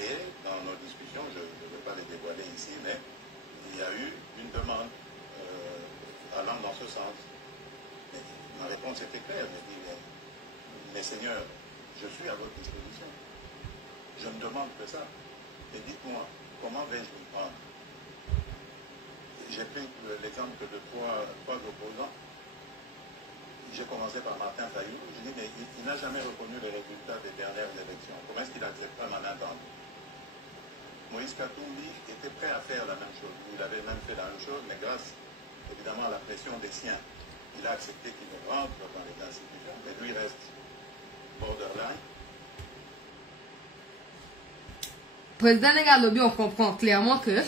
Et dans nos discussions, je ne vais pas les dévoiler ici, mais il y a eu une demande allant dans ce sens. Et ma réponse était claire. J'ai dit, mais seigneurs, je suis à votre disposition. Je ne demande que ça. Et dites-moi, comment vais-je vous prendre? J'ai pris l'exemple de trois opposants. J'ai commencé par Martin Fayou. Je dis, mais il n'a jamais reconnu les résultats des dernières élections. Comment est-ce qu'il acceptera ma intention? Moïse Katumbi était prêt à faire la même chose. Il avait même fait la même chose, mais grâce évidemment à la pression des siens, il a accepté qu'il rentre dans les institutions, mais lui reste borderline. Président Negalobi, on comprend clairement que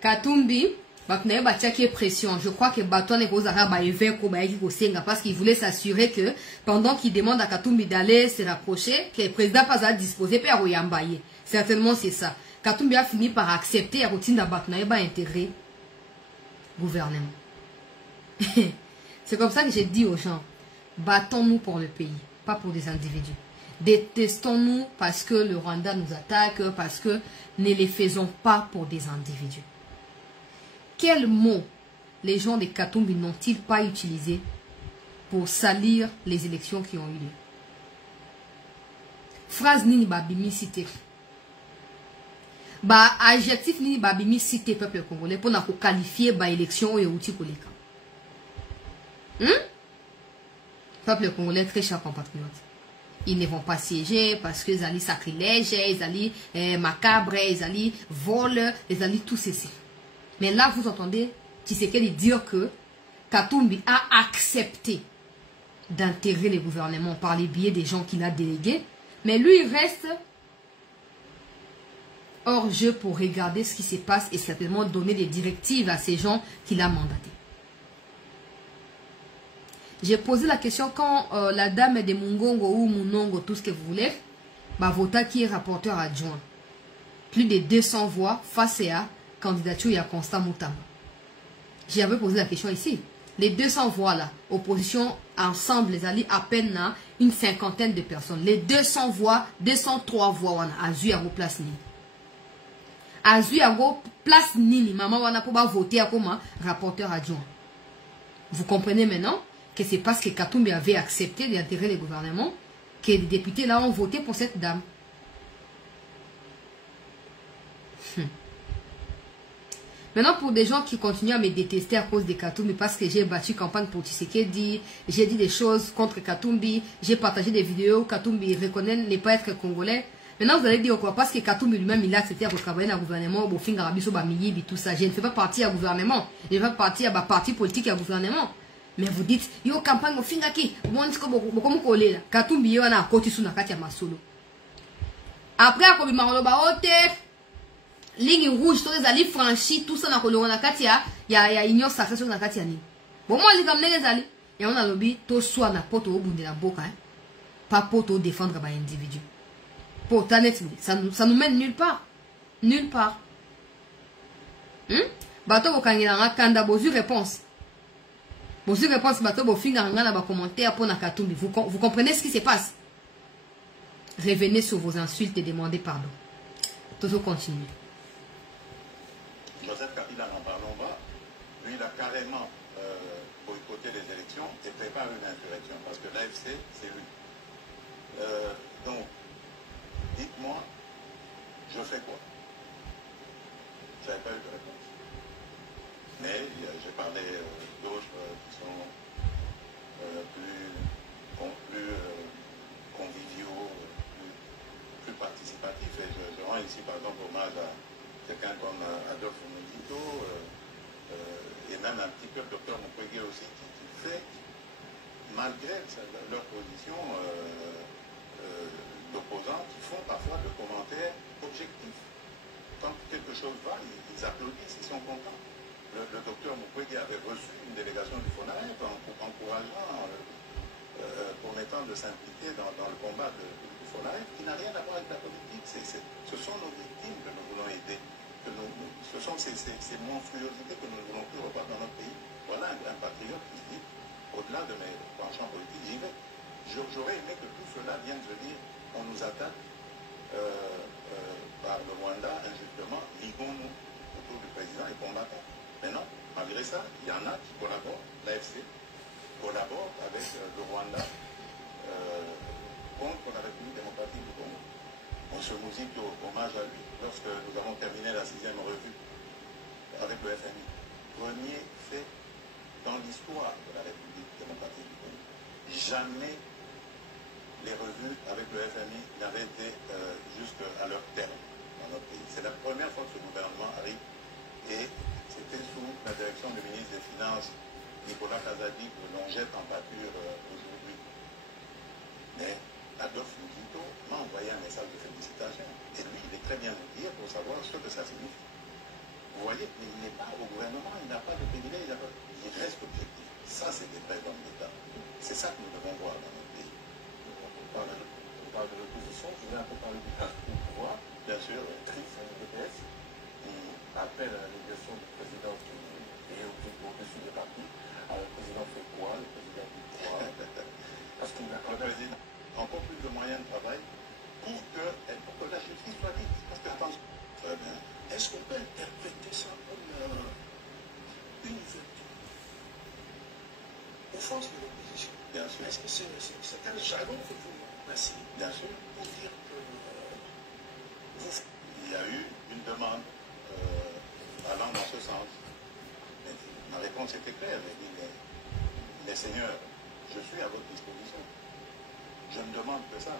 Katumbi, pression. Je crois que Baton est parce qu'il voulait s'assurer que pendant qu'il demande à Katumbi d'aller se rapprocher, que le président pas à disposer pour Yambaye. Certainement c'est ça. Katumbi a fini par accepter la routine d'Abatna et intégrer le gouvernement. C'est comme ça que j'ai dit aux gens, battons-nous pour le pays, pas pour des individus. Détestons-nous parce que le Rwanda nous attaque, parce que ne les faisons pas pour des individus. Quels mots les gens de Katumbi n'ont-ils pas utilisés pour salir les élections qui ont eu lieu? Phrase Nini Babimi cité. Adjectif Nini Babimi cité peuple congolais pour nous qualifier l'élection et outil pour les cas. Peuple congolais très cher compatriotes. Ils ne vont pas siéger parce qu'ils allaient sacrilège, ils allaient macabre, ils allaient vol, ils allaient tout ceci. Mais là, vous entendez Tshisekedi dire que Katumbi a accepté d'intégrer les gouvernements par les biais des gens qu'il a délégués. Mais lui, il reste hors jeu pour regarder ce qui se passe et certainement donner des directives à ces gens qu'il a mandatés. J'ai posé la question quand la dame de Mungongo ou Munongo, tout ce que vous voulez, Vota qui est rapporteur adjoint. Plus de 200 voix face à candidature et à Constant Moutamba. J'avais posé la question ici. Les 200 voix là, opposition ensemble, les alliés à peine à une 50aine de personnes. Les 200 voix, 203 voix, on a Zui à vos places ni. À Zui à vos places ni, maman, on a pas voté à comment rapporteur adjoint. Vous comprenez maintenant que c'est parce que Katumbi avait accepté d'intégrer le gouvernement que les députés là ont voté pour cette dame. Maintenant, pour des gens qui continuent à me détester à cause de Katumbi, parce que j'ai battu campagne pour Tshisekedi, j'ai dit des choses contre Katumbi, j'ai partagé des vidéos, Katumbi reconnaît ne pas être congolais. Maintenant, vous allez dire quoi? Parce que Katumbi lui-même, il a accepté de travailler dans le gouvernement, tout ça. Je ne fais pas partie du gouvernement, je ne fais pas partie du parti politique du gouvernement. Mais vous dites, yo campagne au finga ki, Katumbi yo na koti sous na kati ya masolo. Après, à Kobi Marolo ba ote, ligne rouge, tous les alliés franchis, tout ça dans le Nakati, il y a union sacrée sur Nakati. Bon, moi, je comme les alliés. Et on a lobby, tout soit na poto au bout de la boca, pas poto défendre un individu. Pour ça nous mène nulle part. Nulle part. Bateau, quand kanda bozu réponse. Bozu réponse, bateau, bo finga ngana ba commentaire pour Nakatumbi. Vous comprenez ce qui se passe? Revenez sur vos insultes et demandez pardon. Toujours continuer. Joseph Kabila, n'en parlons pas. Lui, il a carrément boycotté les élections et prépare une insurrection parce que l'AFC, c'est lui. Donc, dites-moi, je fais quoi? Je n'avais pas eu de réponse. Mais j'ai parlé d'autres qui sont plus conviviaux, plus participatifs. Et je rends ici, par exemple, hommage à quelqu'un comme Adolphe Mundito, et même un petit peu le docteur Mukwege aussi, qui fait, malgré leur position d'opposants, qui font parfois de commentaires objectifs. Quand quelque chose va, ils applaudissent, ils sont contents. Le docteur Mukwege avait reçu une délégation du FONAEP encourageant, promettant de s'impliquer dans le combat du FONAEP, qui n'a rien à voir avec la politique. Ce sont nos victimes que nous voulons aider. Ce sont ces monstruosités que nous ne voulons plus revoir dans notre pays. Voilà un patriote qui dit, au-delà de mes penchants politiques, j'y vais. J'aurais aimé que tout cela vienne se dire, on nous attaque par le Rwanda injustement, liguons-nous autour du président et combattons. Mais non, malgré ça, il y en a qui collaborent, l'AFC collabore avec le Rwanda contre la République démocratique du Congo. On se musille hommage à lui lorsque nous avons terminé la 6e revue avec le FMI. Premier fait dans l'histoire de la République démocratique du Congo. Jamais les revues avec le FMI n'avaient été jusqu'à leur terme dans notre pays. C'est la première fois que ce gouvernement arrive et c'était sous la direction du ministre des Finances, Nicolas Kazadi, que l'on jette en pâture aujourd'hui. Mais Adolphe Mundito m'a envoyé un message de félicitations. Et lui, il est très bien outillé pour savoir ce que ça signifie. Vous voyez, il n'est pas au gouvernement, il n'a pas de privilège, il reste objectif. Ça, c'est des vrais hommes d'État. C'est ça que nous devons voir dans notre pays. On parle de l'opposition, je voulais un peu parler du parti au pouvoir. Bien sûr. Triste, le DPS, qui appelle à la négociation du président et au-dessus des partis. Le président fait quoi? Le président dit quoi? Parce qu'il a le président encore plus de moyens de travail pour que la justice soit vite. Parce que, très bien. Est-ce qu'on peut interpréter ça comme une ouverture aux forces de l'opposition? Bien sûr. Est-ce que c'est un jargon que vous passez? Bien sûr. Pour dire que il y a eu une demande allant dans ce sens. Mais ma réponse était claire. J'ai dit, les seigneurs, je suis à votre disposition. Je ne demande que ça.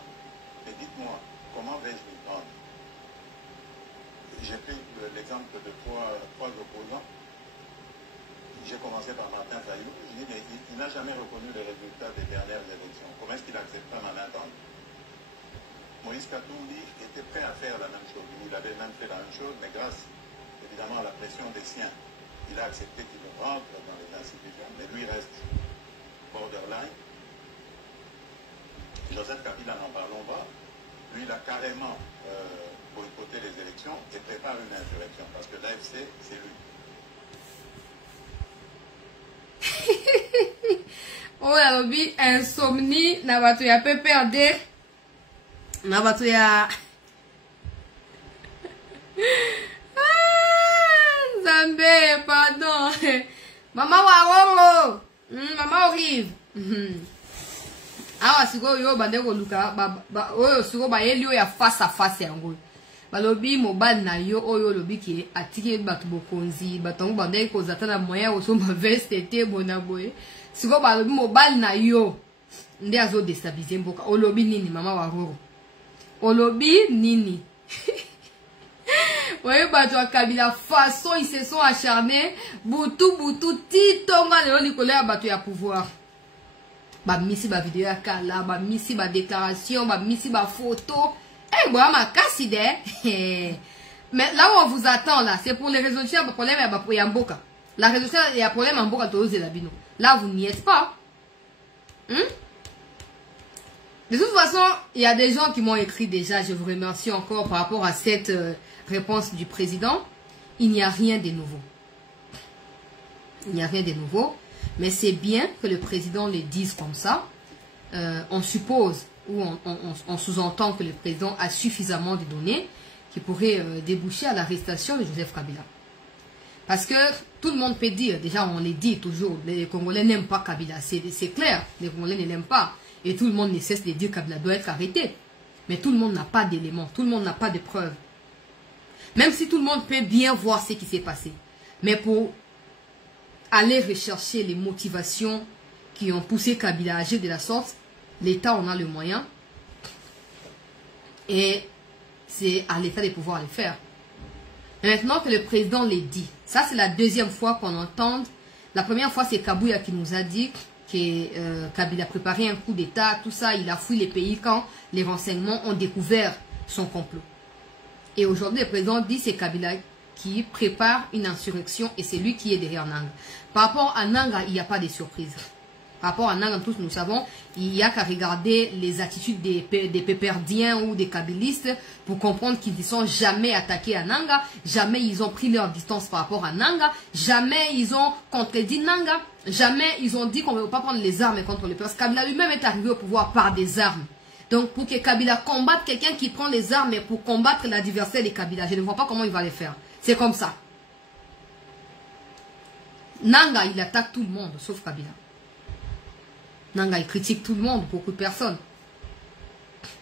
Mais dites-moi, comment vais-je m'y prendre? J'ai pris l'exemple de trois opposants. J'ai commencé par Martin Fayou. Je dis, mais il n'a jamais reconnu les résultats des dernières élections. Comment est-ce qu'il acceptera ma main tendue? Moïse Katumbi était prêt à faire la même chose. Il avait même fait la même chose, mais grâce évidemment à la pression des siens, il a accepté qu'il rentre dans les institutions. Mais lui reste borderline. Joseph Kabila, n'en parlons pas. Lui, il a carrément boycotté les élections et prépare une insurrection parce que l'AFC, c'est lui. Oh, la lobby, insomnie, n'a pas tout à peu perdu. N'a pas tout à. Zambé, pardon. Maman Waroro. Maman Orive. Awa siko yo bande ko luka oyo siko ba yeli ya face à face yango. Ba lobi mobile na yo oyo lobi ki atiki batu bokonzi batongo bande ko zatana moya oso ma veste te bona boye. Siko ba lobi mobile na yo ndi azo destabiliser mboka. O lobi nini mama Waroro? O lobi nini? Voyez, Badjoua Kabila, façon, ils se sont acharnés. Boutou, titonga, le Nicolas a battu à pouvoir. Ba misi ba vidéo à Kala, ba misi ba déclaration, ba misi ba photo. Eh, bah, ma casside. Mais là où on vous attend, là, c'est pour les résolutions, le problème est pour Yamboka. La résolution, il y a un problème en Boka Toro Zelabino. Là, vous n'y êtes pas. De toute façon, il y a des gens qui m'ont écrit déjà, je vous remercie encore par rapport à cette réponse du président. Il n'y a rien de nouveau. Il n'y a rien de nouveau. Mais c'est bien que le président le dise comme ça. On suppose ou on sous-entend que le président a suffisamment de données qui pourraient déboucher à l'arrestation de Joseph Kabila. Parce que tout le monde peut dire, déjà on le dit toujours, les Congolais n'aiment pas Kabila, c'est clair, les Congolais ne l'aiment pas. Et tout le monde ne cesse de dire que Kabila doit être arrêté. Mais tout le monde n'a pas d'éléments, tout le monde n'a pas de preuves. Même si tout le monde peut bien voir ce qui s'est passé. Mais pour aller rechercher les motivations qui ont poussé Kabila à agir de la sorte, l'État en a le moyen. Et c'est à l'État de pouvoir le faire. Maintenant que le président l'a dit, ça c'est la deuxième fois qu'on entend. La première fois c'est Kabouya qui nous a dit que Kabila a préparé un coup d'État, tout ça, il a fui les pays quand les renseignements ont découvert son complot. Et aujourd'hui le président dit que c'est Kabila qui prépare une insurrection et c'est lui qui est derrière Nanga. Par rapport à Nanga, il n'y a pas de surprise. Par rapport à Nanga, tous nous savons, il n'y a qu'à regarder les attitudes des Péperdiens ou des Kabylistes pour comprendre qu'ils ne sont jamais attaqués à Nanga, jamais ils ont pris leur distance par rapport à Nanga, jamais ils ont contredit Nanga, jamais ils ont dit qu'on ne veut pas prendre les armes contre le peuple. Kabila lui-même est arrivé au pouvoir par des armes. Donc pour que Kabila combatte quelqu'un qui prend les armes pour combattre l'adversaire de Kabila, je ne vois pas comment il va le faire. C'est comme ça. Nanga, il attaque tout le monde, sauf Kabila. Nanga, il critique tout le monde, beaucoup de personnes.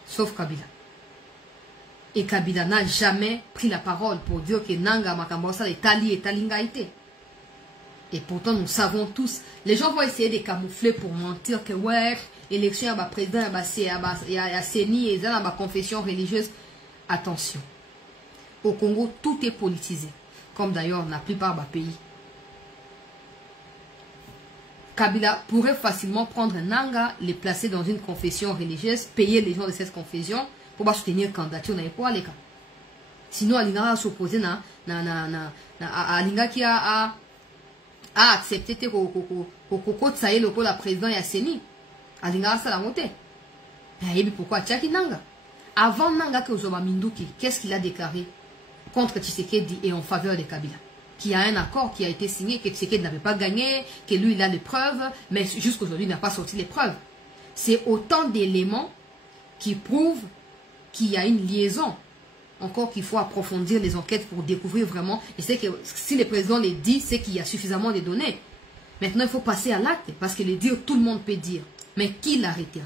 Sauf Kabila. Et Kabila n'a jamais pris la parole pour dire que Nanga, Makambosa, est Tali et Talingaïté. Et pourtant, nous savons tous, les gens vont essayer de camoufler pour mentir que, ouais, l'élection, il y a président, il y a Séni, il y a la confession religieuse. Attention. Au Congo, tout est politisé. Comme d'ailleurs, la plupart des pays. Kabila pourrait facilement prendre Nanga, les placer dans une confession religieuse, payer les gens de cette confession pour pas soutenir candidature dans les poids les cas. Sinon, Alinga a s'opposé Alinga qui a accepté que le président et Seni. Alinga a ça la montée. Et pourquoi Tchaki Nanga? Avant Nanga que Ozoma Minduki, qu'est-ce qu'il a déclaré contre Tshisekedi et en faveur de Kabila? Qu'il y a un accord qui a été signé, que Tshisekedi n'avait pas gagné, que lui il a les preuves, mais jusqu'aujourd'hui il n'a pas sorti les preuves. C'est autant d'éléments qui prouvent qu'il y a une liaison. Encore qu'il faut approfondir les enquêtes pour découvrir vraiment. Et c'est que si le président les dit, c'est qu'il y a suffisamment de données. Maintenant il faut passer à l'acte, parce que les dire, tout le monde peut dire. Mais qui l'arrêtera?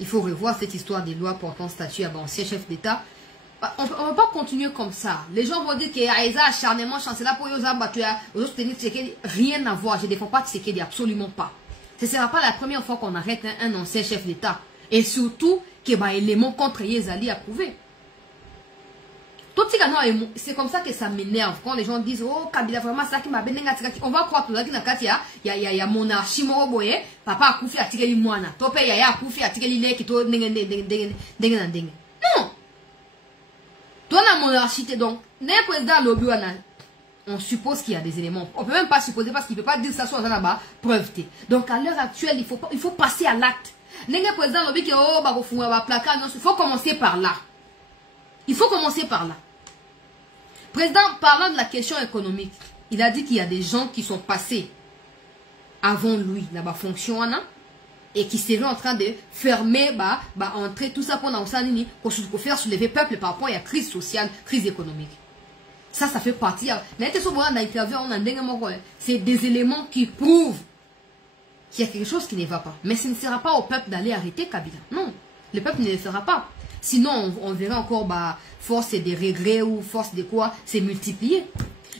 Il faut revoir cette histoire des lois portant statut à ancien chef d'État. On ne va pas continuer comme ça. Les gens vont dire qu'il y a un acharnement chancelier pour rien à voir. Je ne défends pas Tshisekedi, absolument pas. Ce ne sera pas la première fois qu'on arrête un ancien chef d'État. Et surtout, qu'il y a des éléments contre Yezali à prouver. C'est comme ça que ça m'énerve. Quand les gens disent, oh, Kabila vraiment ça qui m'a béni, on va croire que il y a monarchie, papa a koufi à tigeli moana. Tope ya koufi à tigeli ne qui to non! Toi, la monarchie, donc, n'importe président on suppose qu'il y a des éléments. On ne peut même pas supposer parce qu'il ne peut pas dire ça soit là-bas, preuve. Donc, à l'heure actuelle, il faut passer à l'acte. N'importe président lobby qui il faut commencer par là. Il faut commencer par là. Président, parlant de la question économique, il a dit qu'il y a des gens qui sont passés avant lui, là-bas, fonction, et qui seraient en train de fermer, entrer tout ça pendant ça, pour faire soulever le peuple par rapport à la crise sociale, crise économique. Ça fait partie. C'est des éléments qui prouvent qu'il y a quelque chose qui ne va pas. Mais ce ne sera pas au peuple d'aller arrêter Kabila. Non, le peuple ne le fera pas. Sinon, on verra encore force des regrets ou force de quoi c'est multiplié.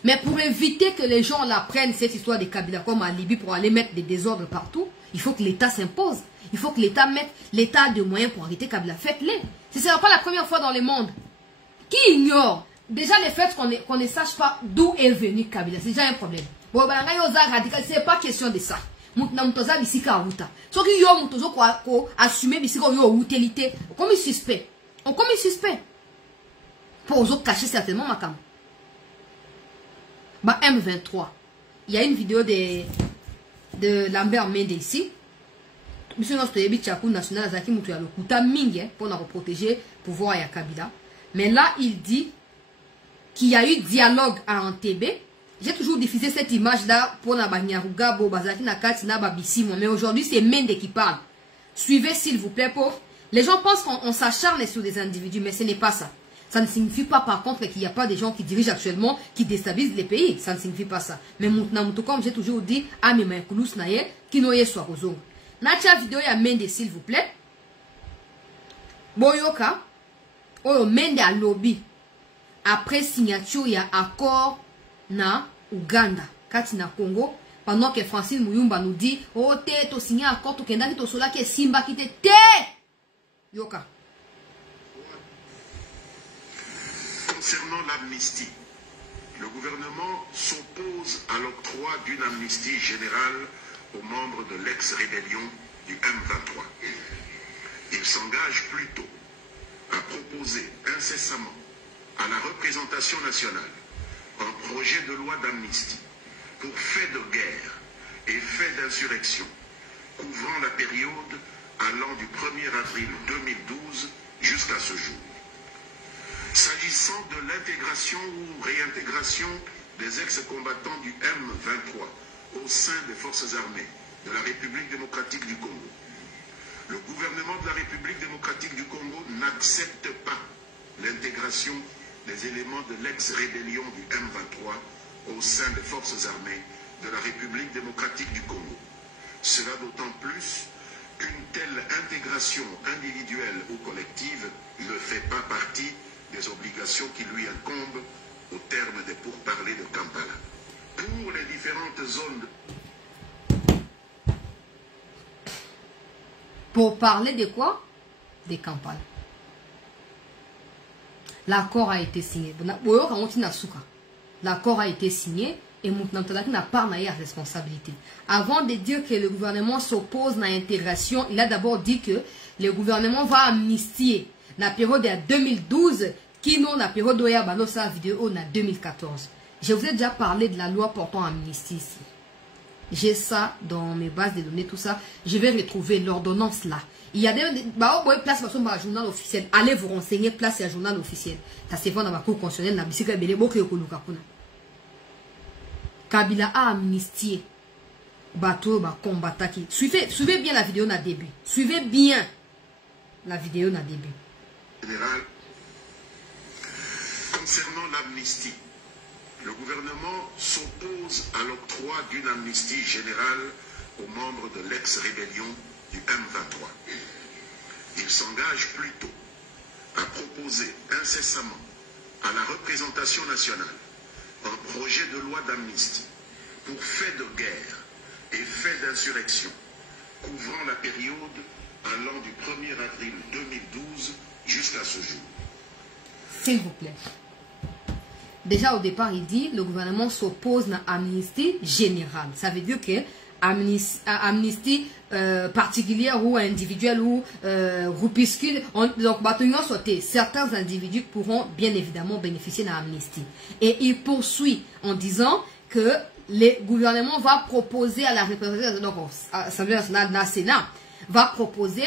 Mais pour éviter que les gens la prennent, cette histoire de Kabila comme à Libye pour aller mettre des désordres partout, il faut que l'État s'impose. Il faut que l'État mette l'État de moyens pour arrêter Kabila. Faites-les. Ce ne sera pas la première fois dans le monde. Qui ignore déjà le fait qu'on ne sache pas d'où est venu Kabila? C'est déjà un problème. Bon, ce n'est pas question de ça. Comme suspect. pour cacher certainement ma cam. Bah M23. Il y a une vidéo de Lambert Mende ici. Monsieur notre Tchakou national Zaki Moutouyalo Kouta Mingue pour nous protéger le pouvoir à Kabila. Mais là, il dit qu'il y a eu dialogue à Entebbe. J'ai toujours diffusé cette image-là pour Nabanyaruga, Bobazaki, Nakati, Nababissimo. Mais aujourd'hui, c'est Mende qui parle. Suivez, s'il vous plaît, pour... Les gens pensent qu'on s'acharne sur des individus, mais ce n'est pas ça. Ça ne signifie pas, par contre, qu'il n'y a pas des gens qui dirigent actuellement, qui déstabilisent les pays. Ça ne signifie pas ça. Mais maintenant, comme j'ai toujours dit, Amima Koulos Naye, qui n'oye soit Rozo. Nacha vidéo ya Mende, s'il vous plaît. Boyoka, Oyo Mende à lobby. Après signature, il y a accord na Uganda, Katina Congo. Pendant que Francine Mouyumba nous dit, oh, t'es to signé accord, to kenda ki to sola ke Simba ki te. Yoka. Concernant l'amnistie, le gouvernement s'oppose à l'octroi d'une amnistie générale aux membres de l'ex-rébellion du M23. Il s'engage plutôt à proposer incessamment à la représentation nationale un projet de loi d'amnistie pour faits de guerre et faits d'insurrection couvrant la période allant du 1er avril 2012 jusqu'à ce jour. S'agissant de l'intégration ou réintégration des ex-combattants du M23 au sein des forces armées de la République démocratique du Congo, le gouvernement de la République démocratique du Congo n'accepte pas l'intégration des éléments de l'ex-rébellion du M23 au sein des forces armées de la République démocratique du Congo. Cela d'autant plus qu'une telle intégration individuelle ou collective ne fait pas partie des obligations qui lui incombent au terme des pourparlers de Kampala. Pour les différentes zones... Pour parler de quoi? De Kampala. L'accord a été signé. L'accord a été signé et maintenant n'a pas la responsabilité. Avant de dire que le gouvernement s'oppose à l'intégration, il a d'abord dit que le gouvernement va amnistier la période de 2012 qui non la période de la vidéo en 2014. Je vous ai déjà parlé de la loi portant amnistie ici. J'ai ça dans mes bases de données, tout ça. Je vais retrouver l'ordonnance là. Il y a des places dans le journal officiel. Allez vous renseigner, place le journal officiel. Ça se fait dans la cour constitutionnelle. Kabila a amnistié bateau combattant qui. Suivez bien la vidéo dans le début. Suivez bien la vidéo dans le début. Général, concernant l'amnistie, le gouvernement s'oppose à l'octroi d'une amnistie générale aux membres de l'ex-rébellion du M23. Il s'engage plutôt à proposer incessamment à la représentation nationale un projet de loi d'amnistie pour faits de guerre et faits d'insurrection couvrant la période allant du 1er avril 2012 jusqu'à ce jour. S'il vous plaît. Déjà au départ, il dit le gouvernement s'oppose à l'amnistie générale. Ça veut dire que amnistie particulière ou individuelle ou groupuscule, donc certains individus pourront bien évidemment bénéficier de l'amnistie. Et il poursuit en disant que le gouvernement va proposer à la représentation, donc l'Assemblée nationale, le Sénat, va proposer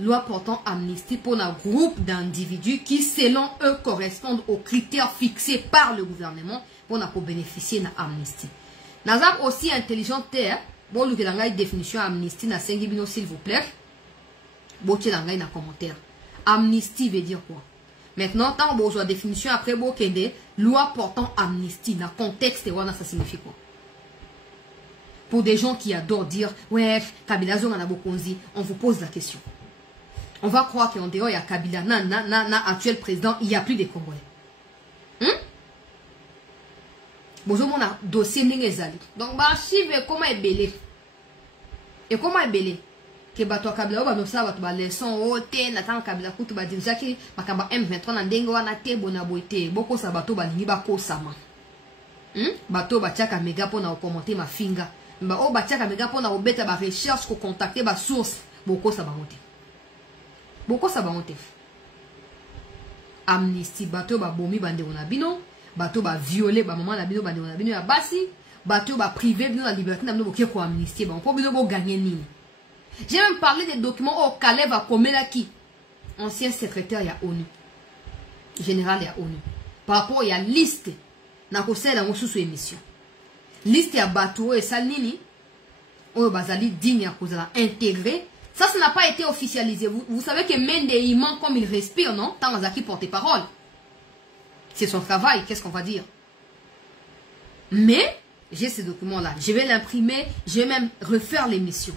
loi portant amnistie pour un groupe d'individus qui, selon eux, correspondent aux critères fixés par le gouvernement pour bénéficier de l'amnistie. Nous avons aussi intelligent bon, nous avons une définition amnistie na Sengibino, s'il vous plaît. Bon, tu as un commentaire. Amnistie veut dire quoi? Maintenant, tant que vous avez définition après, vous avez loi portant amnistie. Dans le contexte, ça signifie quoi? Pour des gens qui adorent dire, ouais, Kabila Zonga Bokonzi, on vous pose la question. On va croire qu'en dehors, il y a Kabila, actuel président, il n'y a plus de Congolais. Bonjour, mon dossier Ningezali. Donc, l'archive, comment est belé? Et comment est belé? Que bato Kabila, bah, nous savons, bah, les sons, oh, t'es, n'attends Kabila, coutu, bah, déjà, qui, bah, kamba M23, n'andengo, n'ate, bonaboite, boko, sa bato, bah, niba, ko, sama. Bato, bah, tchaka, méga, pour na commenter ma finga. Bah, oh, bah, tchaka, méga, pour na obeta, bah, recherche, ko, contacter, bah, source, boko, sa, bah, monte. Boko, sa, bah, monte. amnistie bato ba bomi bande on abino bato ba violer ba maman abino bande on abino ya basi bato ba privé bino la liberté na bino boké ko amnistie ba on bino bo gagner nini. J'ai même parlé des documents au Calais va komela qui ancien secrétaire ya ONU général ya ONU par rapport à liste na ko sala ngo sous émission liste ya bato et salini o bazali digne à cause la intégré. Ça n'a pas été officialisé. Vous savez que Mende, il manque comme il respire, non? Tanzaki porte-parole. C'est son travail, qu'est-ce qu'on va dire? Mais, j'ai ces documents-là. Je vais l'imprimer, je vais même refaire l'émission.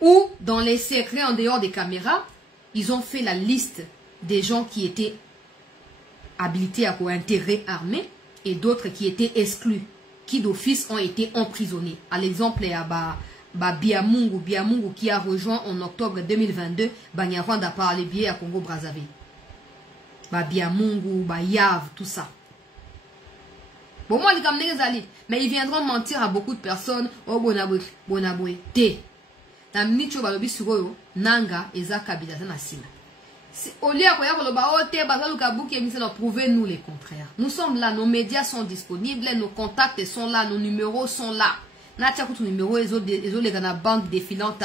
Ou, dans les secrets en dehors des caméras, ils ont fait la liste des gens qui étaient habilités à intégrer armée et d'autres qui étaient exclus, qui d'office ont été emprisonnés. À l'exemple, il y a Biamungu qui a rejoint en octobre 2022 Banyarwanda par les billets à Congo Brazzaville. Biamungu, Yav, tout ça. Bon, moi, les allés, mais ils viendront mentir à beaucoup de personnes. Oh, bonaboué, té. Dans Nicho Balobi Sugoyo, Nanga, Eza Kabila, Zanasima. Au lieu de prouver-nous les contraires. Nous sommes là, nos médias sont disponibles, nos contacts sont là, nos numéros sont là. Natia kutu numéro les gana banque défilante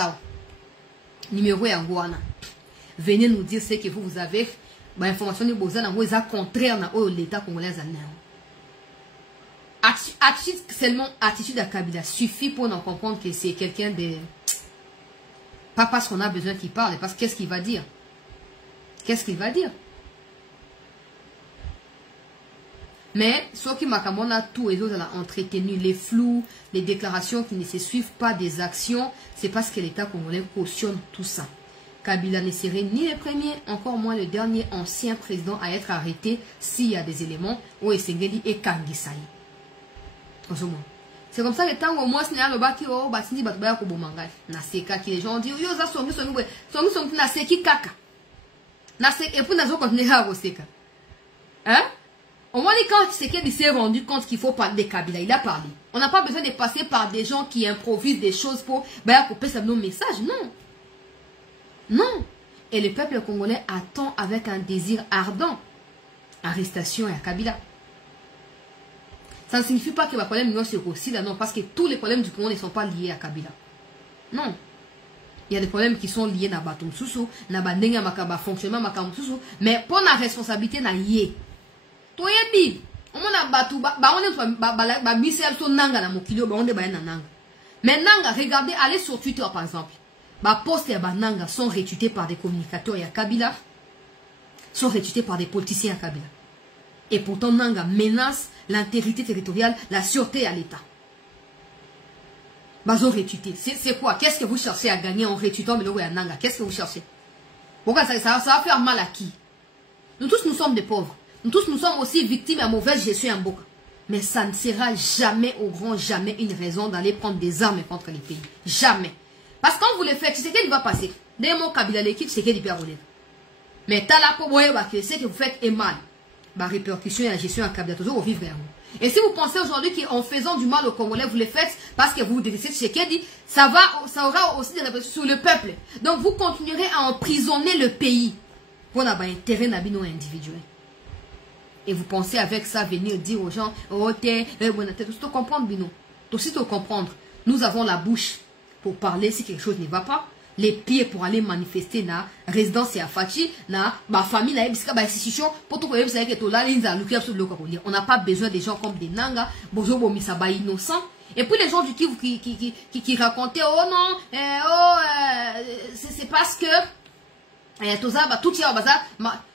numéro ya ngwana. Venez nous dire ce que vous avez ba information ni bozana ngo eza contraire na l'état congolais za nao. Attitude seulement attitude à Kabila suffit pour nous comprendre que c'est quelqu'un de pas parce qu'on a besoin qu'il parle, parce qu'est-ce qu'il va dire? Qu'est-ce qu'il va dire? Mais, ceux qui m'ont tout et d'autres entretenu, les flous, les déclarations qui ne se suivent pas des actions, c'est parce que l'État congolais cautionne tout ça. Kabila ne serait ni le premier, encore moins le dernier ancien président à être arrêté s'il y a des éléments où Esengeli et Kangisaï. C'est comme ça que tant au moins, c'est le baki au batini batbaya ko bomanga. Na seka qui les gens disent yo za songi na seki kaka. Na seki et puis na zo continuer à seka. Hein? Au moins, quand Tshisekedi s'est rendu compte qu'il faut parler de Kabila, il a parlé. On n'a pas besoin de passer par des gens qui improvisent des choses pour couper nos messages. Non. Non. Et le peuple congolais attend avec un désir ardent arrestation à Kabila. Ça ne signifie pas que les problèmes sont aussi là, non, parce que tous les problèmes du Congo ne sont pas liés à Kabila. Non. Il y a des problèmes qui sont liés à Batum Soussou, à Bandenga Makaba, fonctionnement Makam Soussou, mais pour la responsabilité, na yé. Mais Nanga, regardez, allez sur Twitter par exemple. Post et Nanga sont retweetés par des communicateurs et à Kabila, sont retweetés par des politiciens à Kabila. Et pourtant Nanga menace l'intégrité territoriale, la sûreté à l'État. C'est quoi? Qu'est-ce que vous cherchez à gagner en retweetant Nanga? Qu'est-ce que vous cherchez? Pourquoi ça va faire mal à qui? Nous tous nous sommes des pauvres. Nous tous, nous sommes aussi victimes à mauvaise gestion en Boka. Mais ça ne sera jamais, au grand jamais, une raison d'aller prendre des armes contre les pays. Jamais. Parce que quand vous le faites, c'est ce qui va passer. Dès mon Kabila l'équipe, c'est ce qui va passer. Mais t'as la pour que ce que vous faites est mal. Répercussion et la gestion en Kabila, toujours au vivre. Et si vous pensez aujourd'hui qu'en faisant du mal aux Congolais, vous le faites parce que vous détestez ce qui dit, ça aura aussi des répercussions sur le peuple. Donc vous continuerez à emprisonner le pays. Pour n'avoir intérêt n'abino individuel. Et vous pensez avec ça venir dire aux gens, oh t'es, tout comprendre, Bino. Tout comprendre. Nous avons la bouche pour parler si quelque chose ne va pas. Les pieds pour aller manifester na résidence et à Fachi, na ma famille, na institution, pour tout le monde. On n'a pas besoin des gens comme des Nanga, Bozo Bomisaba innocents. Et puis les gens du Kivu qui racontaient, oh non, c'est parce que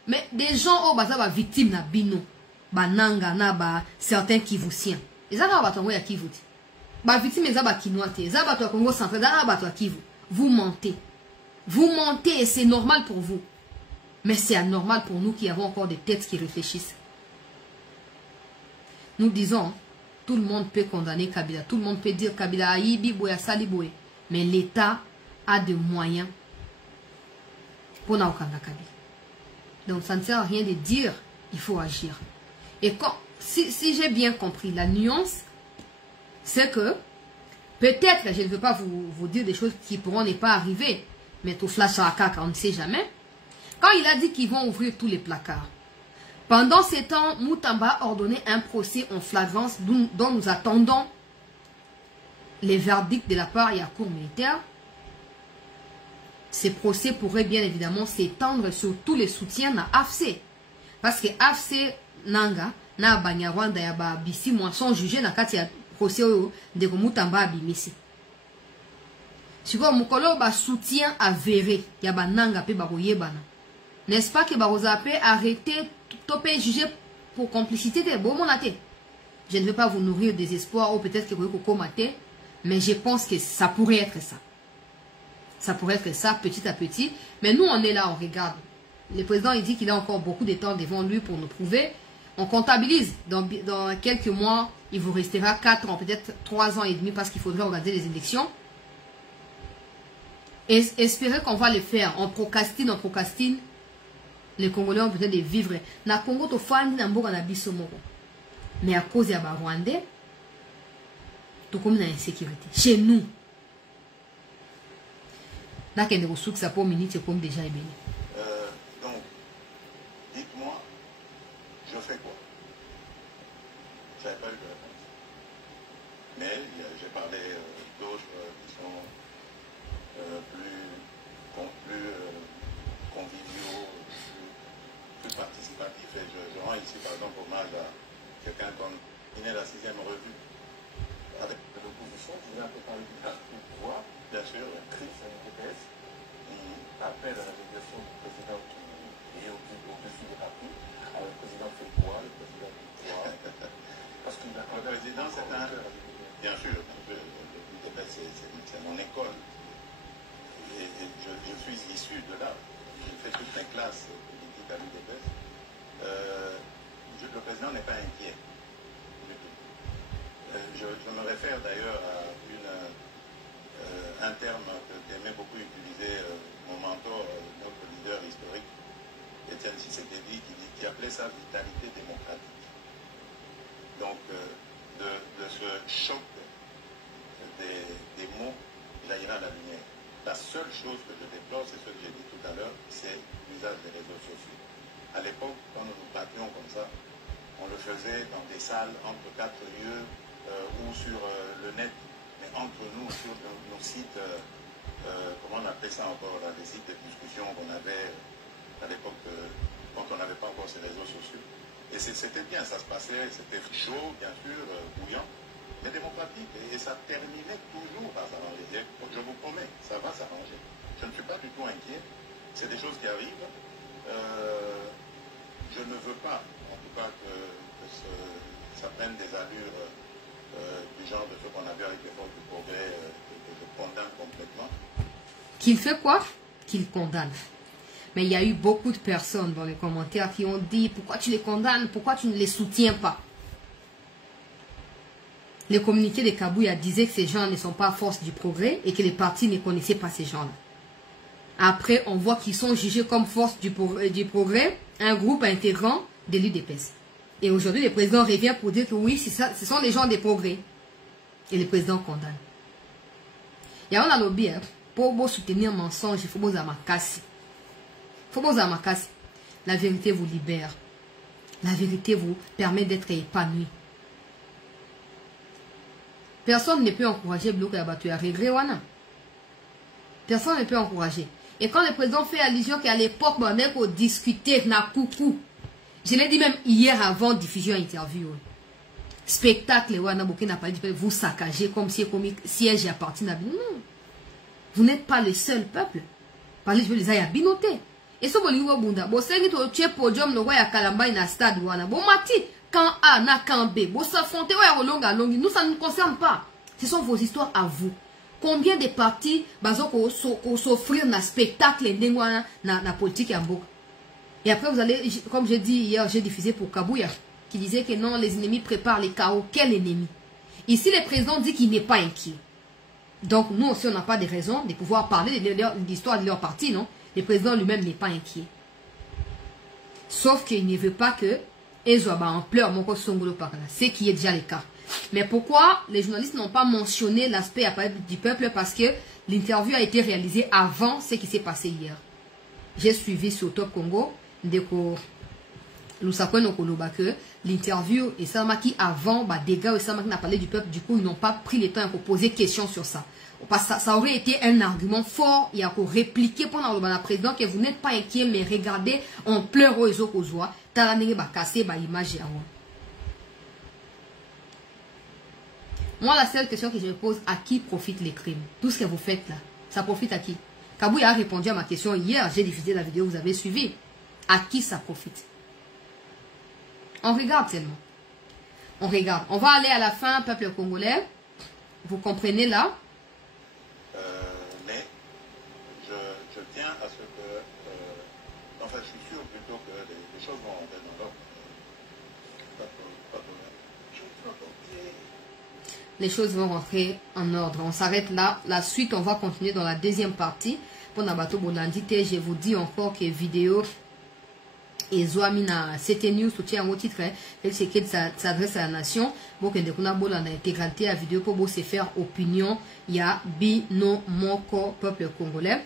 mais des gens au bazar victimes na bino bananga na certains Kivusiens ils ont ba tongo ya Kivu ba victimes za ba kinoate za ba to Congo central za ba to Kivu. Vous mentez et c'est normal pour vous, mais c'est anormal pour nous qui avons encore des têtes qui réfléchissent. Nous disons tout le monde peut condamner Kabila, tout le monde peut dire Kabila aibi boya sali boye, mais l'État a des moyens pour n'aukanga Kabila. Donc ça ne sert à rien de dire, il faut agir. Et si j'ai bien compris, la nuance, c'est que, peut-être, je ne veux pas vous dire des choses qui pourront ne pas arriver, mais tout flash à caca, on ne sait jamais. Quand il a dit qu'ils vont ouvrir tous les placards, Pendant ces temps, Moutamba a ordonné un procès en flagrance dont nous attendons les verdicts de la part de la cour militaire. Ces procès pourraient bien évidemment s'étendre sur tous les soutiens à AFC. Parce que AFC Nanga, na Banyarwanda ya ba bisi moi sont jugés na kati ya procès de Moutamba abimisi. Si vous mukolo ba soutien avéré ya ba Nanga pe ba koyebana. N'est-ce pas que ba ozape arrêter topé jugé pour complicité de bon monate. Je ne veux pas vous nourrir des espoirs ou peut-être que vous commatez, mais je pense que ça pourrait être ça. Ça pourrait être ça petit à petit. Mais nous, on est là, on regarde. Le président, il dit qu'il a encore beaucoup de temps devant lui pour nous prouver. On comptabilise. Dans quelques mois, il vous restera 4 ans, peut-être 3 ans et demi, parce qu'il faudrait regarder les élections. Et espérer qu'on va le faire. On procrastine, on procrastine. Les Congolais ont besoin de vivre. Na Congo, to fandi na mboka na biso moko. Mais à cause ya ba Rwandais, tout comme une insécurité. Chez nous. Là, qu'il y a des ressources, ça peut minute, comme déjà est béni. Donc, dites-moi, je fais quoi? Je n'avais pas eu de réponse. Mais j'ai parlé d'autres qui sont plus conviviaux, plus participatifs. Et je rends ici, par exemple, hommage à quelqu'un comme il est la 6e revue. Avec l'opposition, vous avez un peu parlé du parti au pouvoir. Bien sûr. Crise à l'UDPS. Appel à la négociation du président qui est au-dessus des partis. Le président fait quoi? Le président fait quoi? Parce que le président, c'est un... Bien sûr, l'UDPS, c'est mon école. Et je suis issu de là. J'ai fait toutes mes classes politiques à l'UDPS. Le président n'est pas inquiet. Je me réfère d'ailleurs à un terme qu'aimait beaucoup utiliser mon mentor, notre leader historique, Étienne Tshisekedi, qui appelait ça vitalité démocratique. Donc, de ce choc des mots, jaillira la lumière. La seule chose que je déplore, c'est ce que j'ai dit tout à l'heure, c'est l'usage des réseaux sociaux. À l'époque, quand nous nous battions comme ça, on le faisait dans des salles entre 4 lieux ou sur le net, mais entre nous, sur nos sites, comment on appelait ça encore, là, des sites de discussion qu'on avait à l'époque, quand on n'avait pas encore ces réseaux sociaux. Et c'était bien, ça se passait, c'était chaud, bien sûr, bouillant, mais démocratique. Et ça terminait toujours par s'arranger. Donc je vous promets, ça va s'arranger. Je ne suis pas du tout inquiet. C'est des choses qui arrivent. Je ne veux pas, en tout cas, que ça prenne des allures du genre de ce qu'on avait avec les forces du progrès, que je condamne complètement. Qu'il fait quoi? Qu'il condamne. Mais il y a eu beaucoup de personnes dans les commentaires qui ont dit pourquoi tu les condamnes, pourquoi tu ne les soutiens pas. Le communiqué de Kabouya disait que ces gens ne sont pas force du progrès et que les partis ne connaissaient pas ces gens-là. Après, on voit qu'ils sont jugés comme force du progrès, un groupe intégrant de l'UDPS. Et aujourd'hui, le président revient pour dire que oui, ça, ce sont les gens des progrès. Et le président condamne. Il y a un lobby, pour soutenir un mensonge, il faut que vous amakassi. La vérité vous libère. La vérité vous permet d'être épanoui. Personne ne peut encourager Bloqué Abattu à regret. Personne ne peut encourager. Et quand le président fait allusion qu'à l'époque, on est pour discuter, je l'ai dit même hier avant diffusion interview. Spectacle, vous saccagez comme si siège appartient à vous. Non. Vous n'êtes pas le seul peuple. Parlez, je les ai binotés. Et ce que vous avez dit, vous avez podium, le roi à Kalamba, dans stade, vous avez dit, quand A, na quand B, vous s'affrontez, nous, ça ne nous concerne pas. Ce sont vos histoires à vous. Combien de partis vont s'offrir un spectacle na politique en boucle? Et après, vous allez, comme j'ai dit hier, j'ai diffusé pour Kabouya, qui disait que non, les ennemis préparent les chaos. Quel ennemi? Ici, le président dit qu'il n'est pas inquiet. Donc, nous aussi, on n'a pas de raison de pouvoir parler de l'histoire de leur parti, non? Le président lui-même n'est pas inquiet. Sauf qu'il ne veut pas que Ezoaba en pleure mon côté Songolo Parana, ce qui est déjà le cas. Mais pourquoi les journalistes n'ont pas mentionné l'aspect du peuple? Parce que l'interview a été réalisée avant ce qui s'est passé hier. J'ai suivi sur Top Congo, Lusako no koloba que l'interview et ça qui avant bah des gars et ça qui n'a parlé du peuple, du coup ils n'ont pas pris le temps pour poser question sur ça. Parce que ça aurait été un argument fort, il y a qu'à répliquer pendant le président que vous n'êtes pas inquiet, mais regardez, on pleure aux autres aux joies, t'as la va casser bah image. Moi la seule question que je me pose, à qui profitent les crimes? Tout ce que vous faites là, ça profite à qui? Kabou a répondu à ma question hier, j'ai diffusé la vidéo, vous avez suivi. À qui ça profite? On regarde seulement. On regarde. On va aller à la fin, peuple congolais. Vous comprenez là? Mais je tiens à ce que... enfin, je suis sûr plutôt que les choses vont rentrer dans l'ordre. Pas de... Les choses vont rentrer en ordre. On s'arrête là. La suite, on va continuer dans la deuxième partie. Pour Nabato Bolandi, je vous dis encore que vidéo et Zoamina, c'était news, soutien au titre, c'est qu'elle s'adresse à la nation. Bon, que on a beau dans l'intégralité à vidéo pour se faire opinion. Il y a Bino Moko, peuple congolais.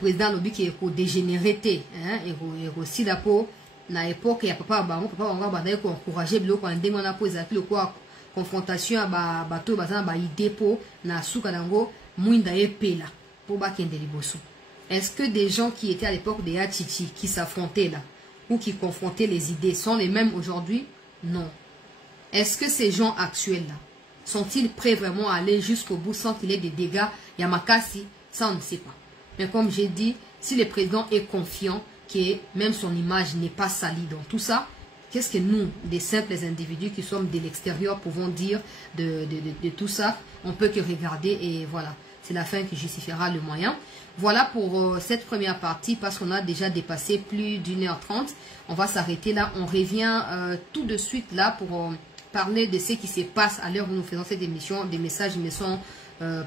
Président Lobi qui est pour dégénérer, hein, et aussi la peau. Na époque, il y a papa, on va encourager le coup, on a posé le quoi. Confrontation à bateau bazan ba idépo na soukanango muinda epela pour ba kende liboso. Est-ce que des gens qui étaient à l'époque des Hachichi qui s'affrontaient là ou qui confrontaient les idées sont les mêmes aujourd'hui? Non. Est-ce que ces gens actuels là sont-ils prêts vraiment à aller jusqu'au bout sans qu'il y ait des dégâts? Yamakasi, ça on ne sait pas. Mais comme j'ai dit, si le président est confiant que même son image n'est pas salie dans tout ça, qu'est-ce que nous, des simples individus qui sommes de l'extérieur, pouvons dire de tout ça? On peut que regarder et voilà. C'est la fin qui justifiera le moyen. Voilà pour cette première partie parce qu'on a déjà dépassé plus d'1h30. On va s'arrêter là. On revient tout de suite là pour parler de ce qui se passe à l'heure où nous faisons cette émission. Des messages me sont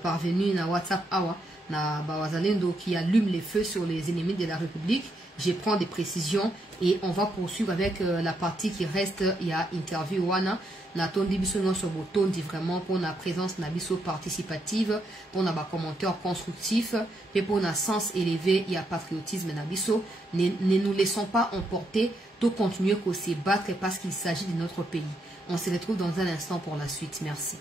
parvenus na WhatsApp Awa, na Bawazalendo qui allume les feux sur les ennemis de la République. Je prends des précisions et on va poursuivre avec la partie qui reste. Il y a interview wana na tondi biso non sur botondi vraiment pour la présence na biso participative, pour na commentaires constructifs et pour na sens élevé. Il y a patriotisme na biso. Ne nous laissons pas emporter, tout continuer qu'on se battre parce qu'il s'agit de notre pays. On se retrouve dans un instant pour la suite. Merci.